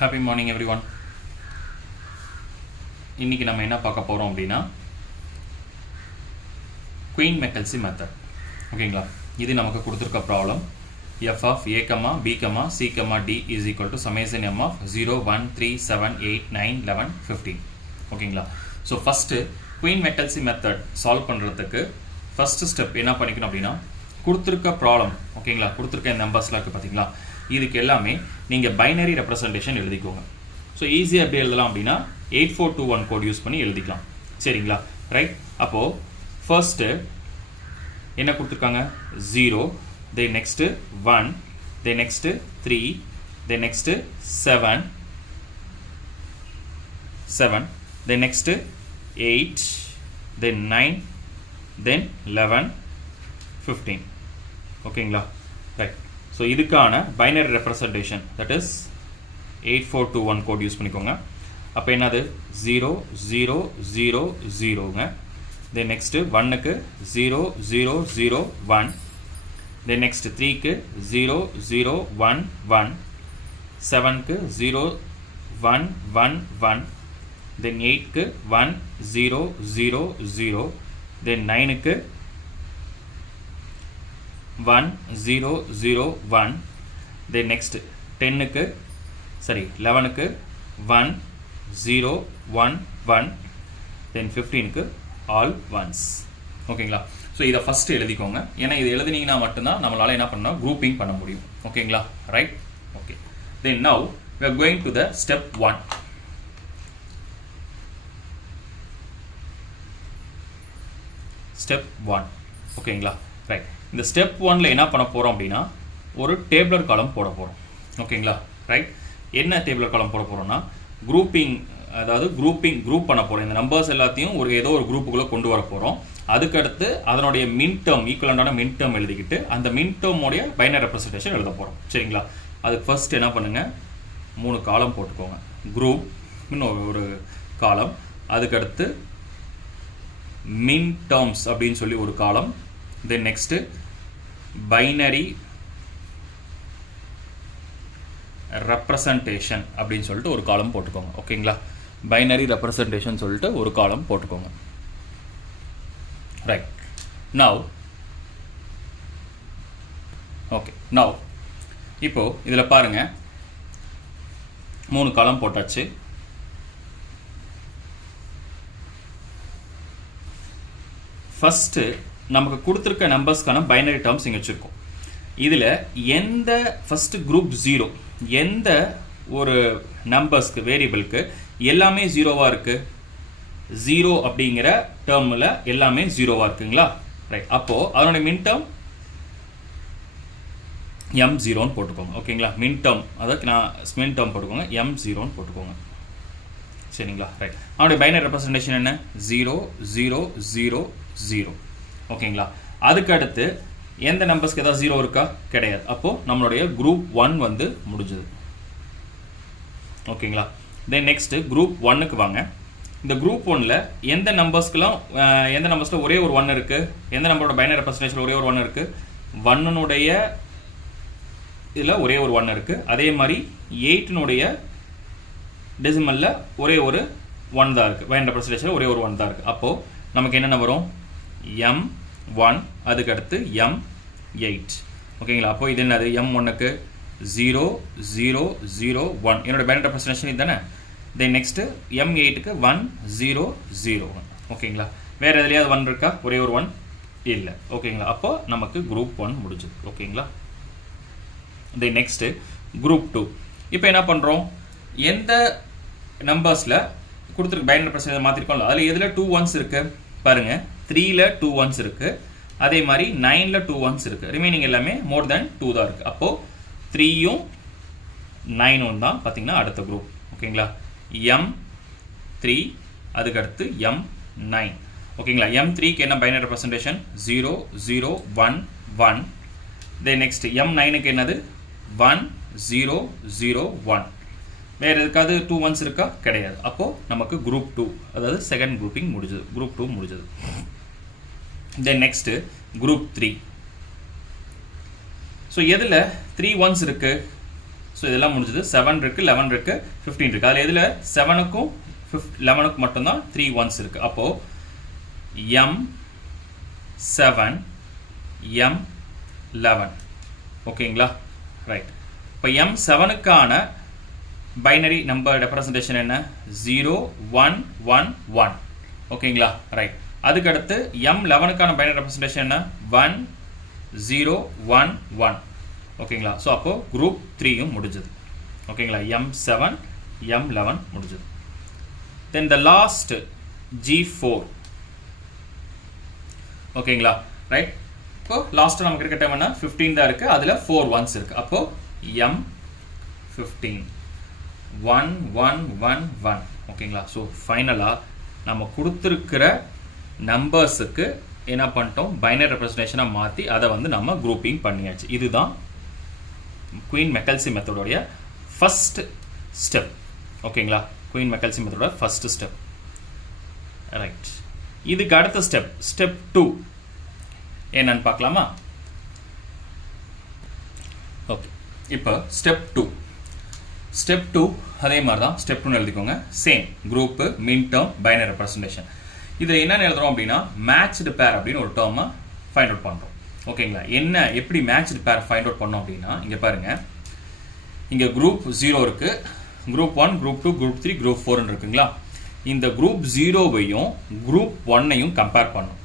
Happy morning everyone. இன்னைக்கு நம்ம என்ன பார்க்க போறோம் அப்படினா Quine-Meckelsi method. ஓகேங்களா? இது நமக்கு கொடுத்திருக்க problem f of a, b, c, d is equal to summation m of 0 1 3 7 8 9 11 15. ஓகேங்களா? So first Quine-Meckelsi method solve பண்றதுக்கு ஃபர்ஸ்ட் ஸ்டெப் என்ன பண்ணிக்கணும் அப்படினா கொடுத்திருக்க ப்ராப்ளம் ஓகேங்களா? கொடுத்திருக்க நம்பர்ஸ்லாம் இருக்கு பாத்தீங்களா? இதுக்கு எல்லாமே நீங்க பைனரி ரெப்ரசன்டேஷன் எழுதிக்கோங்க. சோ ஈஸியா எப்படி எழுதலாம் அப்படினா 8421 கோட் யூஸ் பண்ணி எழுதிக்கலாம். சரிங்களா? ரைட். அப்போ ஃபர்ஸ்ட் என்ன கொடுத்திருக்காங்க 0, then next 1, then next 3, then next 7, then next 8, then 9, then 11, 15. ஓகேங்களா? ரைட். So இதுக்கான binary representation that is 8421 code use பண்ணிக்கோங்க. அப்ப என்னது 0 0 0 0ங்க. then next 1 க்கு 0 0 0 1, then next 3 க்கு 0 0 1 1, 7 க்கு 0 1 1 1, then 8 க்கு 1 0 0 0, then 9 க்கு 1 0 0 1, then next 10 க்கு 11 க்கு 1 0 1 1, then 15 க்கு all ones. ஓகேங்களா? சோ இத ஃபர்ஸ்ட் எழுதிக்கோங்க. ஏனா இது எழுதினீங்கனா மட்டும் தான் நம்மளால என்ன பண்ணனும் grouping பண்ண முடியும். ஓகேங்களா? Right. Okay. Then now we are going to the step 1. Step 1. ஓகேங்களா? ரைட். இந்த ஸ்டெப் 1ல என்ன பண்ண போறோம் அப்படினா ஒரு டேபிளர் காலம் போட போறோம். ஓகேங்களா? ரைட். என்ன டேபிளர் காலம் போட போறோம்னா grouping, அதாவது குரூப் பண்ண போறோம். இந்த நம்பர்ஸ் எல்லாத்தையும் ஏதோ ஒரு குரூப்புக்குள்ள கொண்டு வர போறோம். அதுக்கு அடுத்து அதனுடைய மின் டேர்ம் ஈக்குவலண்டான மின் டேர்ம் எழுதிக்கிட்டு அந்த மின் டேர்ம் உடைய பைனரி ரெப்ரசன்டேஷன் எழுத போறோம். சரிங்களா? அதுக்கு ஃபர்ஸ்ட் என்ன பண்ணுங்க 3 காலம் போட்டுக்கோங்க. குரூப் இன்னும் ஒரு காலம், அதுக்கு அடுத்து மின் டேர்ம்ஸ் அப்படினு சொல்லி ஒரு காலம், then next பைனரி ரெப்ரசன்டேஷன் அப்படினு சொல்லிட்டு ஒரு காலம் போட்டுக்கோங்க. ஓகேங்களா? பைனரி ரெப்ரசன்டேஷன் சொல்லிட்டு ஒரு காலம் போட்டுக்கோங்க. ரைட். நவ ஓகே. நவ இப்போ இதுல பாருங்க 3 காலம் போட்டாச்சு. ஃபர்ஸ்ட் நமக்கு கொடுத்திருக்க நம்பர்ஸ்க்கான பைனரி டேர்ம்ஸ் இங்க வச்சிருக்கோம். இதுல எந்த ஃபர்ஸ்ட் குரூப் 0 எந்த ஒரு நம்பர்ஸ்க்கு வேரியபிளுக்கு எல்லாமே 0வா இருக்கு, 0 அப்படிங்கிற டேர்ம்ல எல்லாமே 0வா இருக்குங்களா? ரைட். அப்போ அதனுடைய மின் டேர்ம் m0 ன்னு போட்டுக்கோங்க. ஓகேங்களா? மின் டேர்ம் அதாவது நான் மின் டேர்ம் போட்டுக்கோங்க, m0 ன்னு போட்டுக்கோங்க. சரிங்களா? ரைட். அதனுடைய பைனரி ரெப்ரசன்டேஷன் என்ன 0 0 0 0. ஓகேங்களா? அதுக்கு அடுத்து எந்த நம்பர்ஸ்க்கு ஏதாவது 0 இருக்கா? கிடையாது. அப்போ நம்மளுடைய குரூப் 1 வந்து முடிஞ்சது. ஓகேங்களா? தென் நெக்ஸ்ட் குரூப் 1க்கு வாங்க. இந்த குரூப் 1ல எந்த நம்பர்ஸ்ல ஒரே ஒரு 1 இருக்கு, எந்த நம்பரோட பைனரி ரெப்ரசன்டேஷன்ல ஒரே ஒரு 1 இருக்கு, 1 னுடைய இதுல ஒரே ஒரு 1 இருக்கு. அதே மாதிரி 8 னுடைய டெசிமல்ல ஒரே ஒரு 1 தான் இருக்கு. பைனரி ரெப்ரசன்டேஷன்ல ஒரே ஒரு 1 தான் இருக்கு. அப்போ நமக்கு என்னென்ன வரும் m1, அதுக்கு அடுத்து m8. ஓகேங்களா? அப்போ இது என்னது m1க்கு 0 0 0 1 என்னோட பைனரி ரெப்ரசன்டேஷன் இதுதானே. தென் நெக்ஸ்ட் m8க்கு 1 0 0 1. ஓகேங்களா? வேற எதுலயாவது 1 இருக்கா? ஒரே ஒரு 1 இல்ல. ஓகேங்களா? அப்போ நமக்கு குரூப் 1 முடிஞ்சது. ஓகேங்களா? Then next group 2. இப்போ என்ன பண்றோம், எந்த நம்பர்ஸ்ல கொடுத்திருக்க பைனரி ரெப்ரசன்டேஷன் மாத்திருக்கோம்ல அதுல எதுல 2 1s இருக்கு பாருங்க. 3ல 2 1s இருக்கு, அதே மாதிரி 9ல 2 1s இருக்கு. ரிமைனிங் எல்லாமே மோர் தென் 2 தான் இருக்கு. அப்போ 3யும் 9ம் தான் பாத்தீங்கன்னா அடுத்த குரூப். ஓகேங்களா? m3, அதுக்கு அடுத்து m9. ஓகேங்களா? m3க்கு என்ன பைனரி ரெப்ரசன்டேஷன் 0 0 1 1. தென் நெக்ஸ்ட் m9க்கு என்னது 1 0 0 1. வேற எதுக்காவது 2 1s இருக்கா? கிடையாது. அப்போ நமக்கு குரூப் 2 அதாவது செகண்ட் குரூப்பிங் முடிஞ்சது. குரூப் 2 முடிஞ்சது. Then next group 3. ஸோ எதில் 3 1s இருக்கு? ஸோ இதெல்லாம் முடிஞ்சது. 7 இருக்குது, 11 இருக்குது, 15 இருக்குது. அதில் எதில் 7க்கும் 11க்கும் மட்டும்தான் 3 1s இருக்குது. அப்போது M7 M11. ஓகேங்களா? ரைட். இப்போ M7க்கான பைனரி நம்பர் ரெப்ரசன்டேஷன் என்ன? 0 1 1 1. ஓகேங்களா? ரைட். அதுக்கடுத்து M11க்கான பைனரி ரெப்ரசன்டேஷன் என்ன? 1 0 1 1. ஓகேங்களா? ஸோ அப்போ குரூப் 3யும் முடிஞ்சது. ஓகேங்களா? M7 M11 முடிஞ்சது. தென் த லாஸ்ட் G4. ஓகேங்களா? ரைட். இப்போ லாஸ்ட் நமக்கு இருக்க டைம் என்ன? 15 தான் இருக்கு. அதுல 4 1s இருக்கு. அப்போ M15 1 1 1 1. ஓகேங்களா? ஸோ ஃபைனலா நம்ம கொடுத்துருக்கிற நம்பர்ஸுக்கு என்ன பண்ணிட்டோம்? பைனரி ரெப்ரசன்டேஷனாக மாற்றி அதை வந்து நம்ம குரூப்பிங் பண்ணியாச்சு. இதுதான் குயின் மெக்கல்சி மெத்தடோடைய ஃபர்ஸ்ட் ஸ்டெப். ஓகேங்களா? குயின் மெக்கல்சி மெத்தடோட ஃபர்ஸ்ட் ஸ்டெப். ரைட். இதுக்கு அடுத்த ஸ்டெப் 2 என்னன்னு பார்க்கலாமா? ஓகே. இப்போ ஸ்டெப் 2 அதே மாதிரி தான். ஸ்டெப் 2 எழுதிக்கோங்க. சேம் குரூப்பு, மின் டேர்ம், பைனரி ரெப்ரசன்டேஷன். இதில் என்ன எழுதுறோம் அப்படின்னா மேட்ச்டு பேர் அப்படின்னு ஒரு டேர்மை ஃபைண்ட் அவுட் பண்ணுறோம். ஓகேங்களா? என்ன எப்படி மேட்ச்டு பேர் ஃபைண்ட் அவுட் பண்ணோம் அப்படின்னா, இங்கே பாருங்க, இங்கே குரூப் 0 இருக்கு, குரூப் 1, குரூப் 2, குரூப் 3, குரூப் 4 இருக்குங்களா? இந்த குரூப் 0வையும் குரூப் 1ஐயும் கம்பேர் பண்ணும்.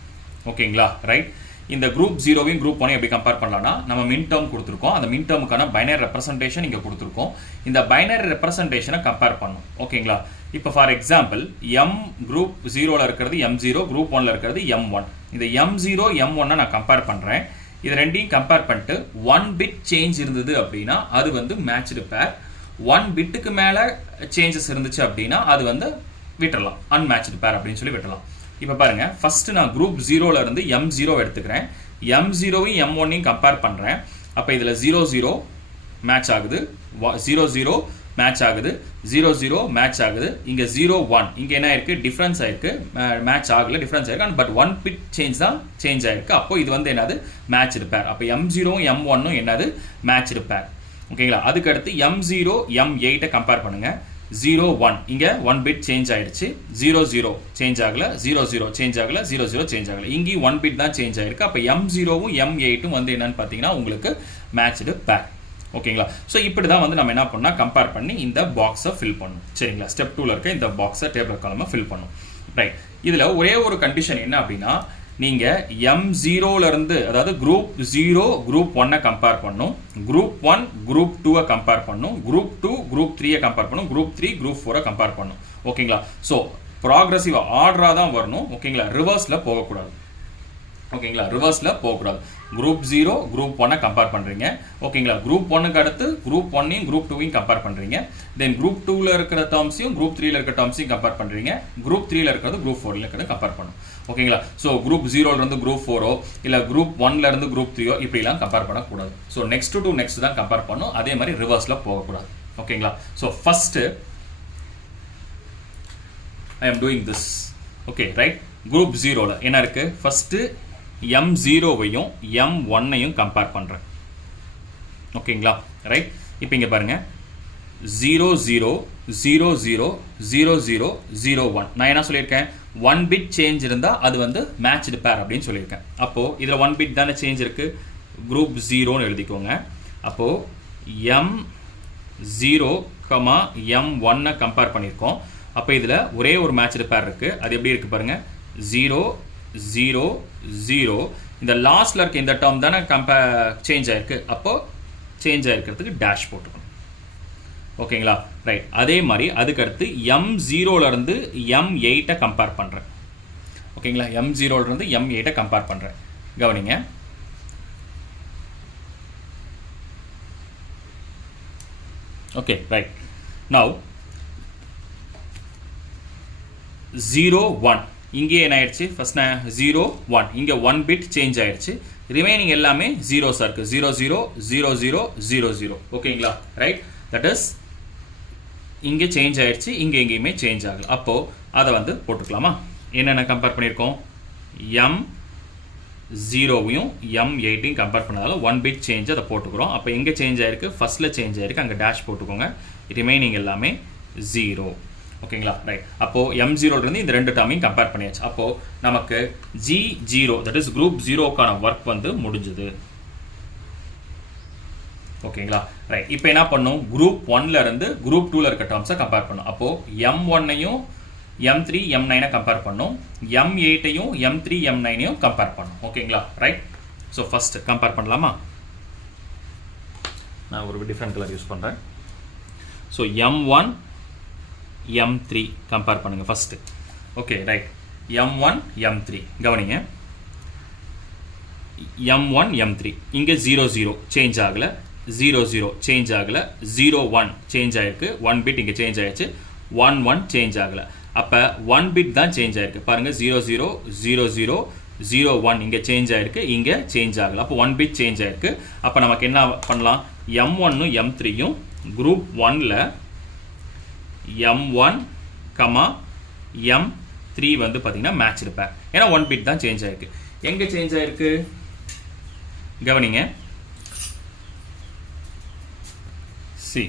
ஓகேங்களா? ரைட். இந்த குரூப் 0வையும் குரூப் 1ஐயும் எப்படி கம்பேர் பண்ணலாம்னா, நம்ம மின் டேர்ம் கொடுத்துருக்கோம். அந்த மின் டேர்முக்கான பைனரி ரெப்ரசன்டேஷன் இங்கே கொடுத்துருக்கோம். இந்த பைனரி ரெப்ரசன்டேஷனை கம்பேர் பண்ணும். ஓகேங்களா? இப்போ ஃபார் எக்ஸாம்பிள் எம் குரூப் 0ல இருக்கிறது M0, குரூப் 1ல இருக்கிறது M1. இந்த M0 M1 நான் கம்பேர் பண்ணுறேன். இது ரெண்டையும் கம்பேர் பண்ணிட்டு 1 பிட் சேஞ்ச் இருந்தது அப்படின்னா அது வந்து மேட்ச்டு பேர். 1 பிட்டுக்கு மேலே சேஞ்சஸ் இருந்துச்சு அப்படின்னா அது வந்து விட்டுறலாம், அன்மேட்ச்டு பேர் அப்படின்னு சொல்லி விட்டுறலாம். இப்போ பாருங்க, ஃபர்ஸ்ட் நான் குரூப் 0ல இருந்து M0 எடுத்துக்கிறேன். M0வையும் M1ஐயும் கம்பேர் பண்ணுறேன். அப்போ இதில் 0 0 மேட்ச் ஆகுது, 0 0 மேட்ச் ஆகுது, 0 0 மேட்ச் ஆகுது. இங்கே 0 1 இங்கே என்ன ஆயிருக்கு? டிஃப்ரென்ஸ் ஆயிருக்கு. மேட்ச் ஆகல, டிஃப்ரென்ஸ் ஆயிருக்கு. பட் 1 பிட் சேஞ்ச் தான் சேஞ்ச் ஆயிருக்கு. அப்போ இது வந்து என்னது? மேட்ச்டு பேர். அப்போ M0வும் M1ம் என்னது? மேட்ச்டு பேர். ஓகேங்களா? அதுக்கு அடுத்து M0 M8 கம்பேர் பண்ணுங்க. 0 1 இங்கே 1 பிட் சேஞ்ச் ஆயிடுச்சு. 0 0 சேஞ்ச் ஆகல, 0 0 சேஞ்ச் ஆகல, 0 0 சேஞ்ச் ஆகல. இங்கேயும் 1 பிட் தான் சேஞ்ச் ஆயிருக்கு. அப்போ M0வும் M8ம் வந்து என்னன்னு பார்த்தீங்கன்னா உங்களுக்கு மேட்ச்டு பேர். ஓகேங்களா? ஸோ இப்படி தான் வந்து நம்ம என்ன பண்ணால் கம்பேர் பண்ணி இந்த பாக்ஸை ஃபில் பண்ணணும். சரிங்களா? ஸ்டெப் 2ல இருக்க இந்த பாக்ஸை டேபிள் காலமாக ஃபில் பண்ணணும். ரைட். இதில் ஒரே ஒரு கண்டிஷன் என்ன அப்படின்னா, நீங்கள் M0ல இருந்து, அதாவது குரூப் 0 குரூப் 1 கம்பேர் பண்ணும், குரூப் 1 குரூப் 2 கம்பேர் பண்ணும், குரூப் 2 குரூப் 3 கம்பேர் பண்ணும், குரூப் 3 குரூப் 4 கம்பேர் பண்ணும். ஓகேங்களா? ஸோ ப்ராக்ரஸிவ் ஆர்டராக தான் வரணும். ஓகேங்களா? ரிவர்ஸில் போகக்கூடாது. ஓகேங்களா? ரிவர்ஸில் போகக்கூடாது. குரூப் 0 குரூப் 1 கம்பேர் பண்ணுறீங்க. ஓகேங்களா? குரூப் 1க்கு அடுத்து குரூப் 1ஐயும் குரூப் 2ஐயும் கம்பேர் பண்ணுறீங்க. தென் குரூப் 2ல இருக்கிற டேர்ம்ஸையும் குரூப் 3ல இருக்கிற டேர்ம்ஸையும் கம்பேர் பண்ணுறீங்க. குரூப் 3ல இருக்கிறது குரூப் 4ல இருக்கிறது கம்பேர் பண்ணும். ஓகேங்களா? ஸோ குரூப் 0ல இருந்து குரூப் 4ஓ இல்லை குரூப் 1ல இருந்து குரூப் 3ஓ இப்படிலாம் கம்பேர் பண்ணக்கூடாது. ஸோ நெக்ஸ்ட் டு நெக்ஸ்ட் தான் கம்பேர் பண்ணும். அதே மாதிரி ரிவர்ஸில் போகக்கூடாது. ஓகேங்களா? So first I am doing this. Okay right. Group 0ல என்ன இருக்கு? ஃபர்ஸ்ட் M0வையும் M1ஐயும் கம்பேர் பண்ணுறேன். ஓகேங்களா? ரைட். இப்போ இங்கே பாருங்க, 0 0 0 0 0 0 0 1. நான் என்ன சொல்லியிருக்கேன்? 1 பிட் சேஞ்ச் இருந்தால் அது வந்து மேட்ச்டு பேர் அப்படின்னு சொல்லியிருக்கேன். அப்போது இதில் 1 பிட் தானே சேஞ்ச் இருக்குது. குரூப் 0ன்னு எழுதிக்கோங்க. அப்போது M0, M1 கம்பேர் பண்ணியிருக்கோம். அப்போ இதில் ஒரே ஒரு மேட்ச்டு பேர் இருக்குது. அது எப்படி இருக்குது பாருங்கள்? 0 0 0. இந்த லாஸ்ட்ல இருக்க இந்த டேர்ம் தானே சேஞ்ச் ஆயிருக்கு. அப்போ சேஞ்ச் ஆயிருக்கிறதுக்கு டேஷ் போட்டுக்கணும். ஓகேங்களா? ரைட். அதே மாதிரி அதுக்கு அடுத்து M0ல இருந்து M8 கம்பேர் பண்றேன். ஓகேங்களா? M0ல இருந்து M8 கம்பேர் பண்றேன். கவனிங்க. Okay right. நவ் 0 1 இங்கே என்ன ஆயிடுச்சு? ஃபர்ஸ்ட் 0 1 இங்கே 1 பிட் சேஞ்ச் ஆயிடுச்சு. ரிமைனிங் எல்லாமே ஜீரோஸா இருக்கு. 0 0 0 0 0 0. ஓகேங்களா? ரைட். தட் இஸ் இங்கே சேஞ்ச் ஆயிடுச்சு, இங்கே எங்கேயுமே சேஞ்ச் ஆகல. அப்போ அதை வந்து போட்டுக்கலாமா? என்னென்ன கம்பேர் பண்ணியிருக்கோம்? 0வையும் M8ஐயும் கம்பேர் பண்ணதால 1 பிட் சேஞ்ச் அதை போட்டுக்கிறோம். அப்போ எங்கே சேஞ்ச் ஆயிருக்கு? ஃபர்ஸ்ட்டில் சேஞ்ச் ஆயிருக்கு, அங்கே டேஷ் போட்டுக்கோங்க. ரிமைனிங் எல்லாமே 0. ஓகேங்களா? ரைட். அப்போது M0லேருந்து இந்த ரெண்டு டேர்மையும் கம்பேர் பண்ணியாச்சு. அப்போது நமக்கு G0 தட் இஸ் குரூப் 0க்கான ஒர்க் வந்து முடிஞ்சுது. ஓகேங்களா? ரைட். இப்போ என்ன பண்ணும்? குரூப் 1லேருந்து குரூப் 2ல் இருக்க டேர்ம்ஸை கம்பேர் பண்ணும். அப்போது M1ஐயும் M3 M9 கம்பேர் பண்ணும், M8ஐயும் M3 M9ஐயும் கம்பேர் பண்ணும். ஓகேங்களா? ரைட். ஸோ ஃபர்ஸ்ட் கம்பேர் பண்ணலாமா? நான் ஒரு டிஃப்ரெண்ட் கலர் யூஸ் பண்ணுறேன். ஸோ M1 M3 கம்பேர் பண்ணுங்க first. Okay right. M1 M3 கவனிங்க. M1 M3 இங்கே 00 சேஞ்ச் ஆகலை, 00 சேஞ்ச் ஆகலை, 01 சேஞ்ச் ஆயிருக்கு, 1 பிட் இங்கே சேஞ்ச் ஆயிடுச்சு, 11 சேஞ்ச் ஆகலை. அப்போ 1 பிட் தான் சேஞ்ச் ஆயிருக்கு. பாருங்க 00 00 01 இங்கே சேஞ்ச் ஆயிருக்கு, இங்கே சேஞ்ச் ஆகலை. அப்போ 1 பிட் சேஞ்ச் ஆயிருக்கு. அப்போ நமக்கு என்ன பண்ணலாம்? M1ம் M3யும் குரூப் 1ல் M1, M3 வந்து பார்த்தீங்கன்னா மேட்ச் இருப்பேன். ஏன்னா 1 பிட் தான் சேஞ்ச் ஆயிருக்கு. எங்கே சேஞ்ச் ஆயிருக்கு கவனிங்க. சி.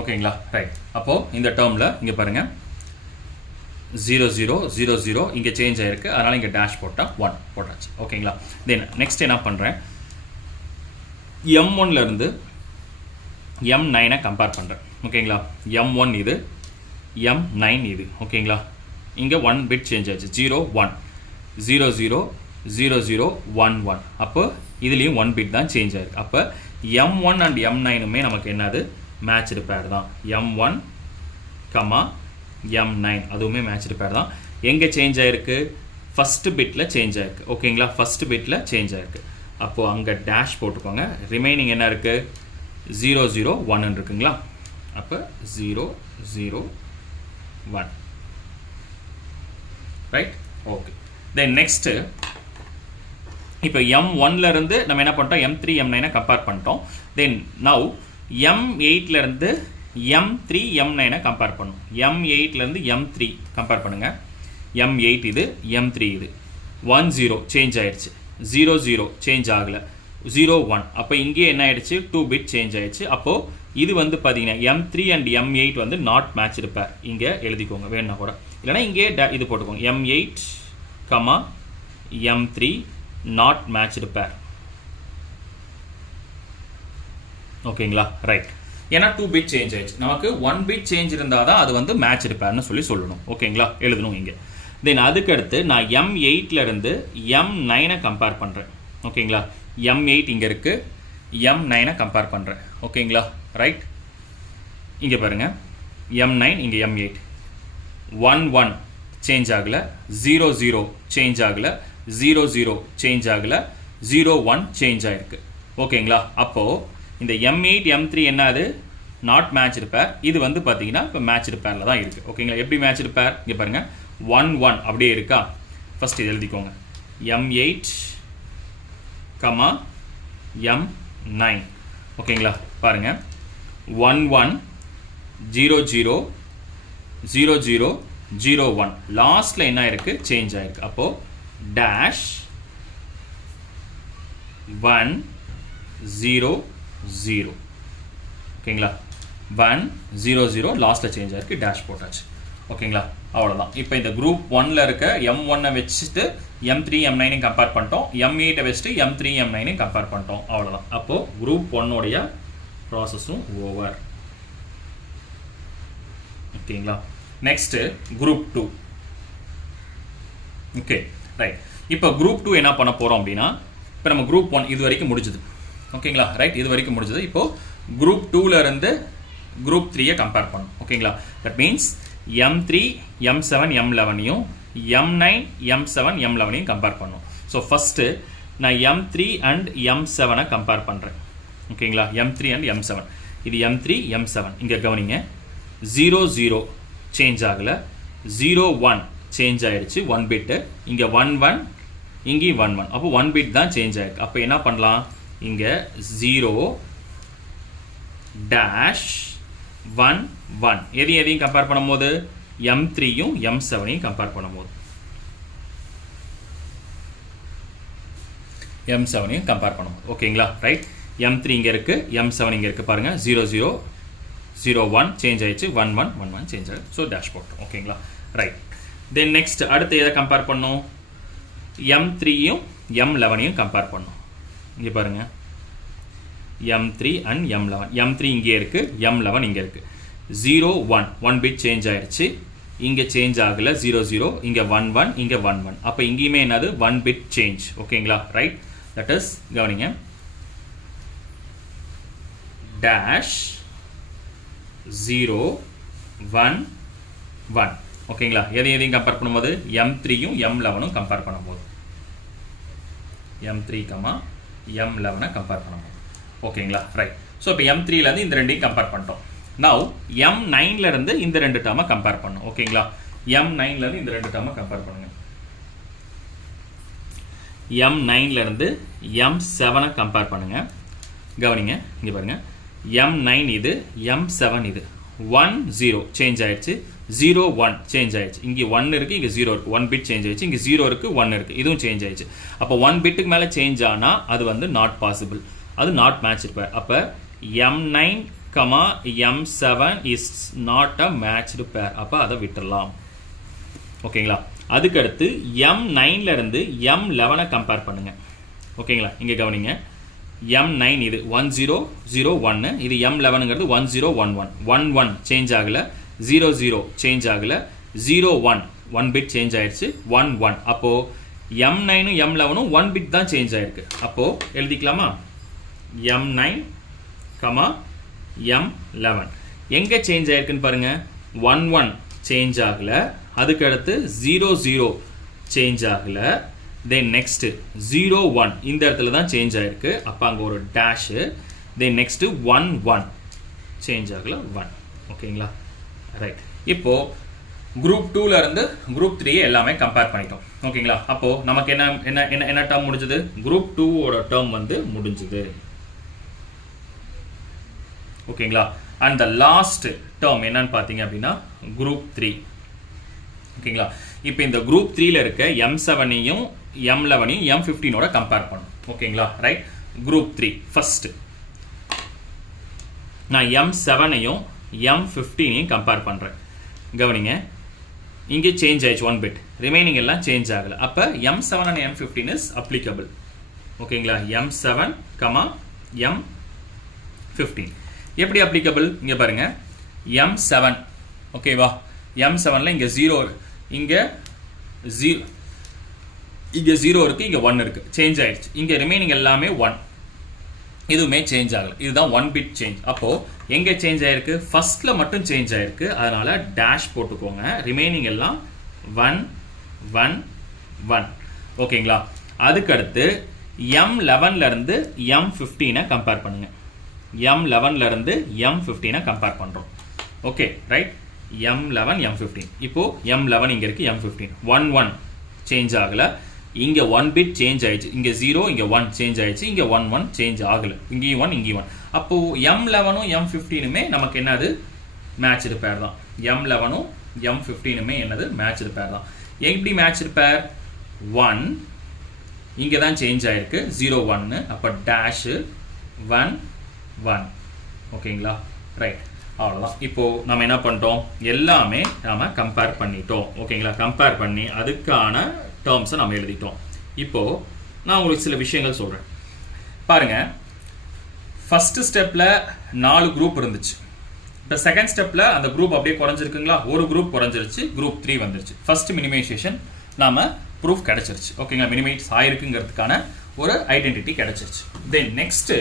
ஓகேங்களா? ரைட். அப்போது இந்த டேர்மில் இங்கே பாருங்கள் 00 00 இங்கே சேஞ்ச் ஆயிருக்கு, அதனால் இங்கே டேஷ் போட்டால் 1 போட்டாச்சு. ஓகேங்களா? தென் நெக்ஸ்ட் என்ன பண்ணுறேன்? M1லேருந்து M9 கம்பேர் பண்ணுறேன். ஓகேங்களா? M1 இது, M9 இது. ஓகேங்களா? இங்கே 1 பிட் சேஞ்ச் ஆச்சு, 01 00 00 11. அப்போ இதுலேயும் 1 பிட் தான் சேஞ்ச் ஆயிருக்கு. அப்போ M1 அண்ட் M9மே நமக்கு என்னது? மேட்ச்டு பேர் தான். M1, M9 அதுவுமே மேட்ச்டு பேர் தான். எங்கே சேஞ்ச் ஆயிருக்கு? ஃபர்ஸ்ட் பிட்டில் சேஞ்ச் ஆயிருக்கு. ஓகேங்களா? ஃபர்ஸ்ட் பிட்டில் சேஞ்ச் ஆயிருக்கு. அப்போது அங்கே டேஷ் போட்டுக்கோங்க. ரிமைனிங் என்ன இருக்குது? 001 இருக்குங்களா? அப்போ 001 ரைட். ஓகே. தென் நெக்ஸ்ட்டு இப்போ M1லேருந்து நம்ம என்ன பண்ணிட்டோம்? M3 M9 கம்பேர் பண்ணிட்டோம். தென் நவ் M8லேருந்து M3 M9 கம்பேர் பண்ணும். M8லேருந்து M3 கம்பேர் பண்ணுங்கள். M8 இது, M3 இது. 10 சேஞ்ச் ஆயிடுச்சு, 00 சேஞ்ச் ஆகலை, 01. அப்போ இங்கே என்ன ஆயிடுச்சு? 2 பிட் சேஞ்ச் ஆயிடுச்சு. அப்போது இது வந்து பார்த்தீங்கன்னா M3 அண்ட் M8 வந்து நாட் மேட்ச் இருப்பார். இங்கே எழுதிக்கோங்க வேணும்னா கூட, இல்லைனா இங்கே இது போட்டுக்கோங்க. M8, M3 நாட் மேட்ச் இருப்பார். ஓகேங்களா? ரைட். ஏன்னா 2 பிட் சேஞ்ச் ஆயிடுச்சு. நமக்கு 1 பிட் சேஞ்ச் இருந்தால் தான் அது வந்து மேட்ச் இருப்பார்னு சொல்லணும். ஓகேங்களா? எழுதணும் இங்கே. தென் அதுக்கடுத்து நான் M8லேருந்து M9 கம்பேர் பண்ணுறேன். ஓகேங்களா? M8 இங்கே இருக்குது, M9 கம்பேர் பண்ணுறேன். ஓகேங்களா? ரைட். இங்கே பாருங்கள் M9 இங்கே M8. 11 சேஞ்ச் ஆகலை, 00 சேஞ்ச் ஆகலை, 00 சேஞ்ச் ஆகலை, 01 சேஞ்ச் ஆகிருக்கு. ஓகேங்களா? அப்போது இந்த M8 M3 என்னது? நாட் மேட்ச் பேர். இது வந்து பார்த்தீங்கன்னா இப்போ மேட்ச் பேரில் தான் இருக்குது. ஓகேங்களா? எப்படி மேட்ச் பேர்? இங்கே பாருங்கள் 11 அப்படியே இருக்கா? ஃபர்ஸ்ட் இது எழுதிக்கோங்க. M8, M9. ஓகேங்களா? பாருங்கள் 11 00 00 01 லாஸ்ட்டில் என்ன ஆயிருக்கு? சேஞ்ச் ஆயிருக்கு. அப்போது டேஷ் 1 0 0. ஓகேங்களா? 1 0 0 லாஸ்ட்டில் சேஞ்ச் ஆயிருக்கு, டேஷ் போட்டாச்சு. ஓகேங்களா? அவ்வளோதான். இப்போ இந்த குரூப் 1ல் இருக்க M1 வச்சுட்டு M3 M9 கம்பேர் பண்ணிட்டோம், M8 வச்சுட்டு M3 M9 கம்பேர் பண்ணிட்டோம். அவ்வளோதான். அப்போது குரூப் 1 ப்ராசஸும் ஓவர். ஓகேங்களா? Next group 2. Okay right. இப்போ குரூப் 2 என்ன பண்ண போகிறோம் அப்படின்னா, இப்போ நம்ம குரூப் 1 இது வரைக்கும் முடிஞ்சது. ஓகேங்களா? ரைட். இது வரைக்கும் முடிஞ்சது. இப்போது குரூப் 2லேருந்து குரூப் 3 கம்பேர் பண்ணணும். ஓகேங்களா? தட் மீன்ஸ் M3 M7 M11ஐயும் M9 M7 M11ஐயும் கம்பேர் பண்ணணும். ஸோ ஃபஸ்ட்டு நான் M3 அண்ட் M7 கம்பேர் பண்ணுறேன். ஓகேங்களா? M3 and M7. இது M3 M7. இங்கே கவனிங்க 00 சேஞ்ச் ஆகலை, 01 சேஞ்ச் ஆகிடுச்சு, 1 பிட்டு. இங்கே 11 இங்கேயும் 11. அப்போ 1 பிட் தான் சேஞ்ச் ஆகிருக்கு. அப்போ என்ன பண்ணலாம்? இங்கே 0 டேஷ் 1 1 எதையும் கம்பேர் பண்ணும்போது M3யும் M7ஐயும் கம்பேர் பண்ணும்போது M7 கம்பேர் பண்ணும்போது. ஓகேங்களா? ரைட். M3 இங்கே இருக்குது, M7 இங்கே இருக்குது பாருங்கள். 00 01 சேஞ்ச் ஆயிடுச்சு, 11 11 சேஞ்ச் ஆகிடுச்சு. ஸோ டேஷ் போட்டோம். ஓகேங்களா? ரைட். தென் நெக்ஸ்ட் அடுத்து எதை கம்பேர் பண்ணோம்? M3யும் M11யும் கம்பேர் பண்ணோம். இங்கே பாருங்கள், M3 அண்ட் M11. M3 இங்கே இருக்குது, M11 இங்கே இருக்குது. 01 1 பிட் சேஞ்ச் ஆயிடுச்சு, இங்கே சேஞ்ச் ஆகலை. 00 இங்கே 11 இங்கே 11. அப்போ இங்கேயுமே என்னது 1 பிட் சேஞ்ச். ஓகேங்களா? ரைட். தட் இஸ் கவனிங்க, டேஷ் 0 1 1. ஓகேங்களா? எதையும் கம்பேர் பண்ணும்போது M3யும் M11ம் கம்பேர் பண்ணும்போது, M3, M11 கம்பேர் பண்ணும்போது. ஓகேங்களா? ரைட். ஸோ இப்போ M3லேருந்து இந்த ரெண்டையும் கம்பேர் பண்ணிட்டோம். நவ் M9லேருந்து இந்த ரெண்டு டேர்மை கம்பேர் பண்ணும். ஓகேங்களா? M9லேருந்து இந்த ரெண்டு டேர்மை கம்பேர் பண்ணுங்க. M9லேருந்து M7 கம்பேர் பண்ணுங்க. கவனிங்க, இங்கே பாருங்க, M9 இது, M7 இது. 1 0 சேஞ்ச் ஆயிடுச்சு, 0 1 சேஞ்ச் ஆயிடுச்சு. இங்கே 1 இருக்குது, இங்கே 0 இருக்குது. 1 பிட் சேஞ்ச் ஆயிடுச்சு, இங்கே 0 இருக்குது, 1 இருக்குது. இதுவும் சேஞ்ச் ஆயிடுச்சு. அப்போ 1 பிட்டுக்கு மேலே சேஞ்ச் ஆனால் அது வந்து நாட் பாசிபிள், அது நாட் மேட்ச் பேர். அப்போ M9, M7 is not a matched பேர். அப்போ அதை விட்டுடலாம். ஓகேங்களா? அதுக்கடுத்து M9லேருந்து M11 கம்பேர் பண்ணுங்க. ஓகேங்களா? இங்கே கவனிங்க, M9 இது 1001, இது M11ங்கிறது 1011. 11 சேஞ்ச் ஆகலை, 00 சேஞ்ச் ஆகலை, 01 1 பிட் சேஞ்ச் ஆயிடுச்சு, 11. அப்போது M9ம் M11ம் 1 பிட் தான் சேஞ்ச் ஆயிருக்கு. அப்போது எழுதிக்கலாமா? M9, M11 எங்கே சேஞ்ச் ஆயிருக்குன்னு பாருங்க. 11 சேஞ்ச் ஆகலை, அதுக்கு அடுத்து 00 சேஞ்ச் ஆகலை, தென் நெக்ஸ்ட் 01 இந்த இடத்துல தான் சேஞ்ச் ஆயிருக்கு. அப்போ அங்கே ஒரு டேஷு, தென் நெக்ஸ்ட் 11 சேஞ்ச் ஆகலை, 1. ஓகேங்களா? ரைட். இப்போ குரூப் 2லேருந்து குரூப் 3 எல்லாமே கம்பேர் பண்ணிட்டோம். ஓகேங்களா? அப்போ நமக்கு என்ன என்ன என்ன என்ன டேர்ம் முடிஞ்சது? குரூப் 2ஓட டேர்ம் வந்து முடிஞ்சது. ஓகேங்களா? அண்ட் த லாஸ்ட் டேர்ம் என்னன்னு பார்த்தீங்க அப்படின்னா குரூப் 3. ஓகேங்களா? இப்போ இந்த குரூப் 3ல இருக்க M7யும் M11யும் M15ஓட கம்பேர் பண்ணும். ஓகேங்களா? ரைட். குரூப் 3 ஃபர்ஸ்ட் நான் M7யும் M15யும் கம்பேர் பண்ணுறேன். கவனிங்க, இங்கே சேஞ்ச் ஆயிடுச்சு 1 பிட், ரிமைனிங் எல்லாம் சேஞ்ச் ஆகலை. அப்போ M7 and M15 is applicable. ஓகேங்களா? M7, M15 எப்படி அப்ளிகபிள்? இங்கே பாருங்க, M7 ஓகேவா? M7ல இங்கே 0, இங்கே 0, இங்கே 0 இருக்குது, இங்கே 1 இருக்குது, சேஞ்ச் ஆயிடுச்சு. இங்கே ரிமைனிங் எல்லாமே 1, இதுவுமே சேஞ்ச் ஆகலை. இதுதான் 1 பிட் சேஞ்ச். அப்போது எங்கே சேஞ்ச் ஆயிருக்கு? ஃபர்ஸ்ட்டில் மட்டும் சேஞ்ச் ஆயிருக்கு, அதனால் டேஷ் போட்டுக்கோங்க. ரிமைனிங் எல்லாம் 1 1 1. ஓகேங்களா? அதுக்கடுத்து M11லேருந்து M15 கம்பேர் பண்ணுங்க. M11லேருந்து M15 கம்பேர் பண்ணுறோம். Okay, right. M11 M15. இப்போது M11 இங்கே இருக்குது, M15 11 சேஞ்ச் ஆகலை, இங்கே 1 பிட் சேஞ்ச் ஆயிடுச்சு. இங்கே 0, இங்கே 1 சேஞ்ச் ஆயிடுச்சு, இங்கே 1 சேஞ்ச் ஆகலை, இங்கேயும் 1 இங்கேயும் 1. அப்போது M11ம் M15மே நமக்கு என்னது? மேட்ச்டு பேர் தான். M11ம் M15மே என்னது? மேட்ச்டு பேர் தான். எப்படி மேட்ச்டு பேர்? 1 இங்கே தான் சேஞ்ச் ஆயிருக்கு, 0 1. அப்போ டேஷு 1 1. ஓகேங்களா? ரைட். அவ்வளோதான். இப்போது நம்ம என்ன பண்ணிட்டோம்? எல்லாமே நாம் கம்பேர் பண்ணிட்டோம். ஓகேங்களா? கம்பேர் பண்ணி அதுக்கான டேர்ம்ஸை நம்ம எழுதிட்டோம். இப்போது நான் உங்களுக்கு சில விஷயங்கள் சொல்கிறேன் பாருங்கள். ஃபஸ்ட்டு ஸ்டெப்பில் 4 குரூப் இருந்துச்சு. இப்போ செகண்ட் ஸ்டெப்பில் அந்த குரூப் அப்படியே குறைஞ்சிருக்குங்களா? ஒரு குரூப் குறைஞ்சிருச்சு, குரூப் 3 வந்துருச்சு. ஃபர்ஸ்ட் மினிமைசேஷன் நாம் ப்ரூஃப் கிடச்சிருச்சு. ஓகேங்களா? மினிமைஸ் ஆயிருக்குங்கிறதுக்கான ஒரு ஐடென்டிட்டி கிடச்சிருச்சு. தென் நெக்ஸ்ட்டு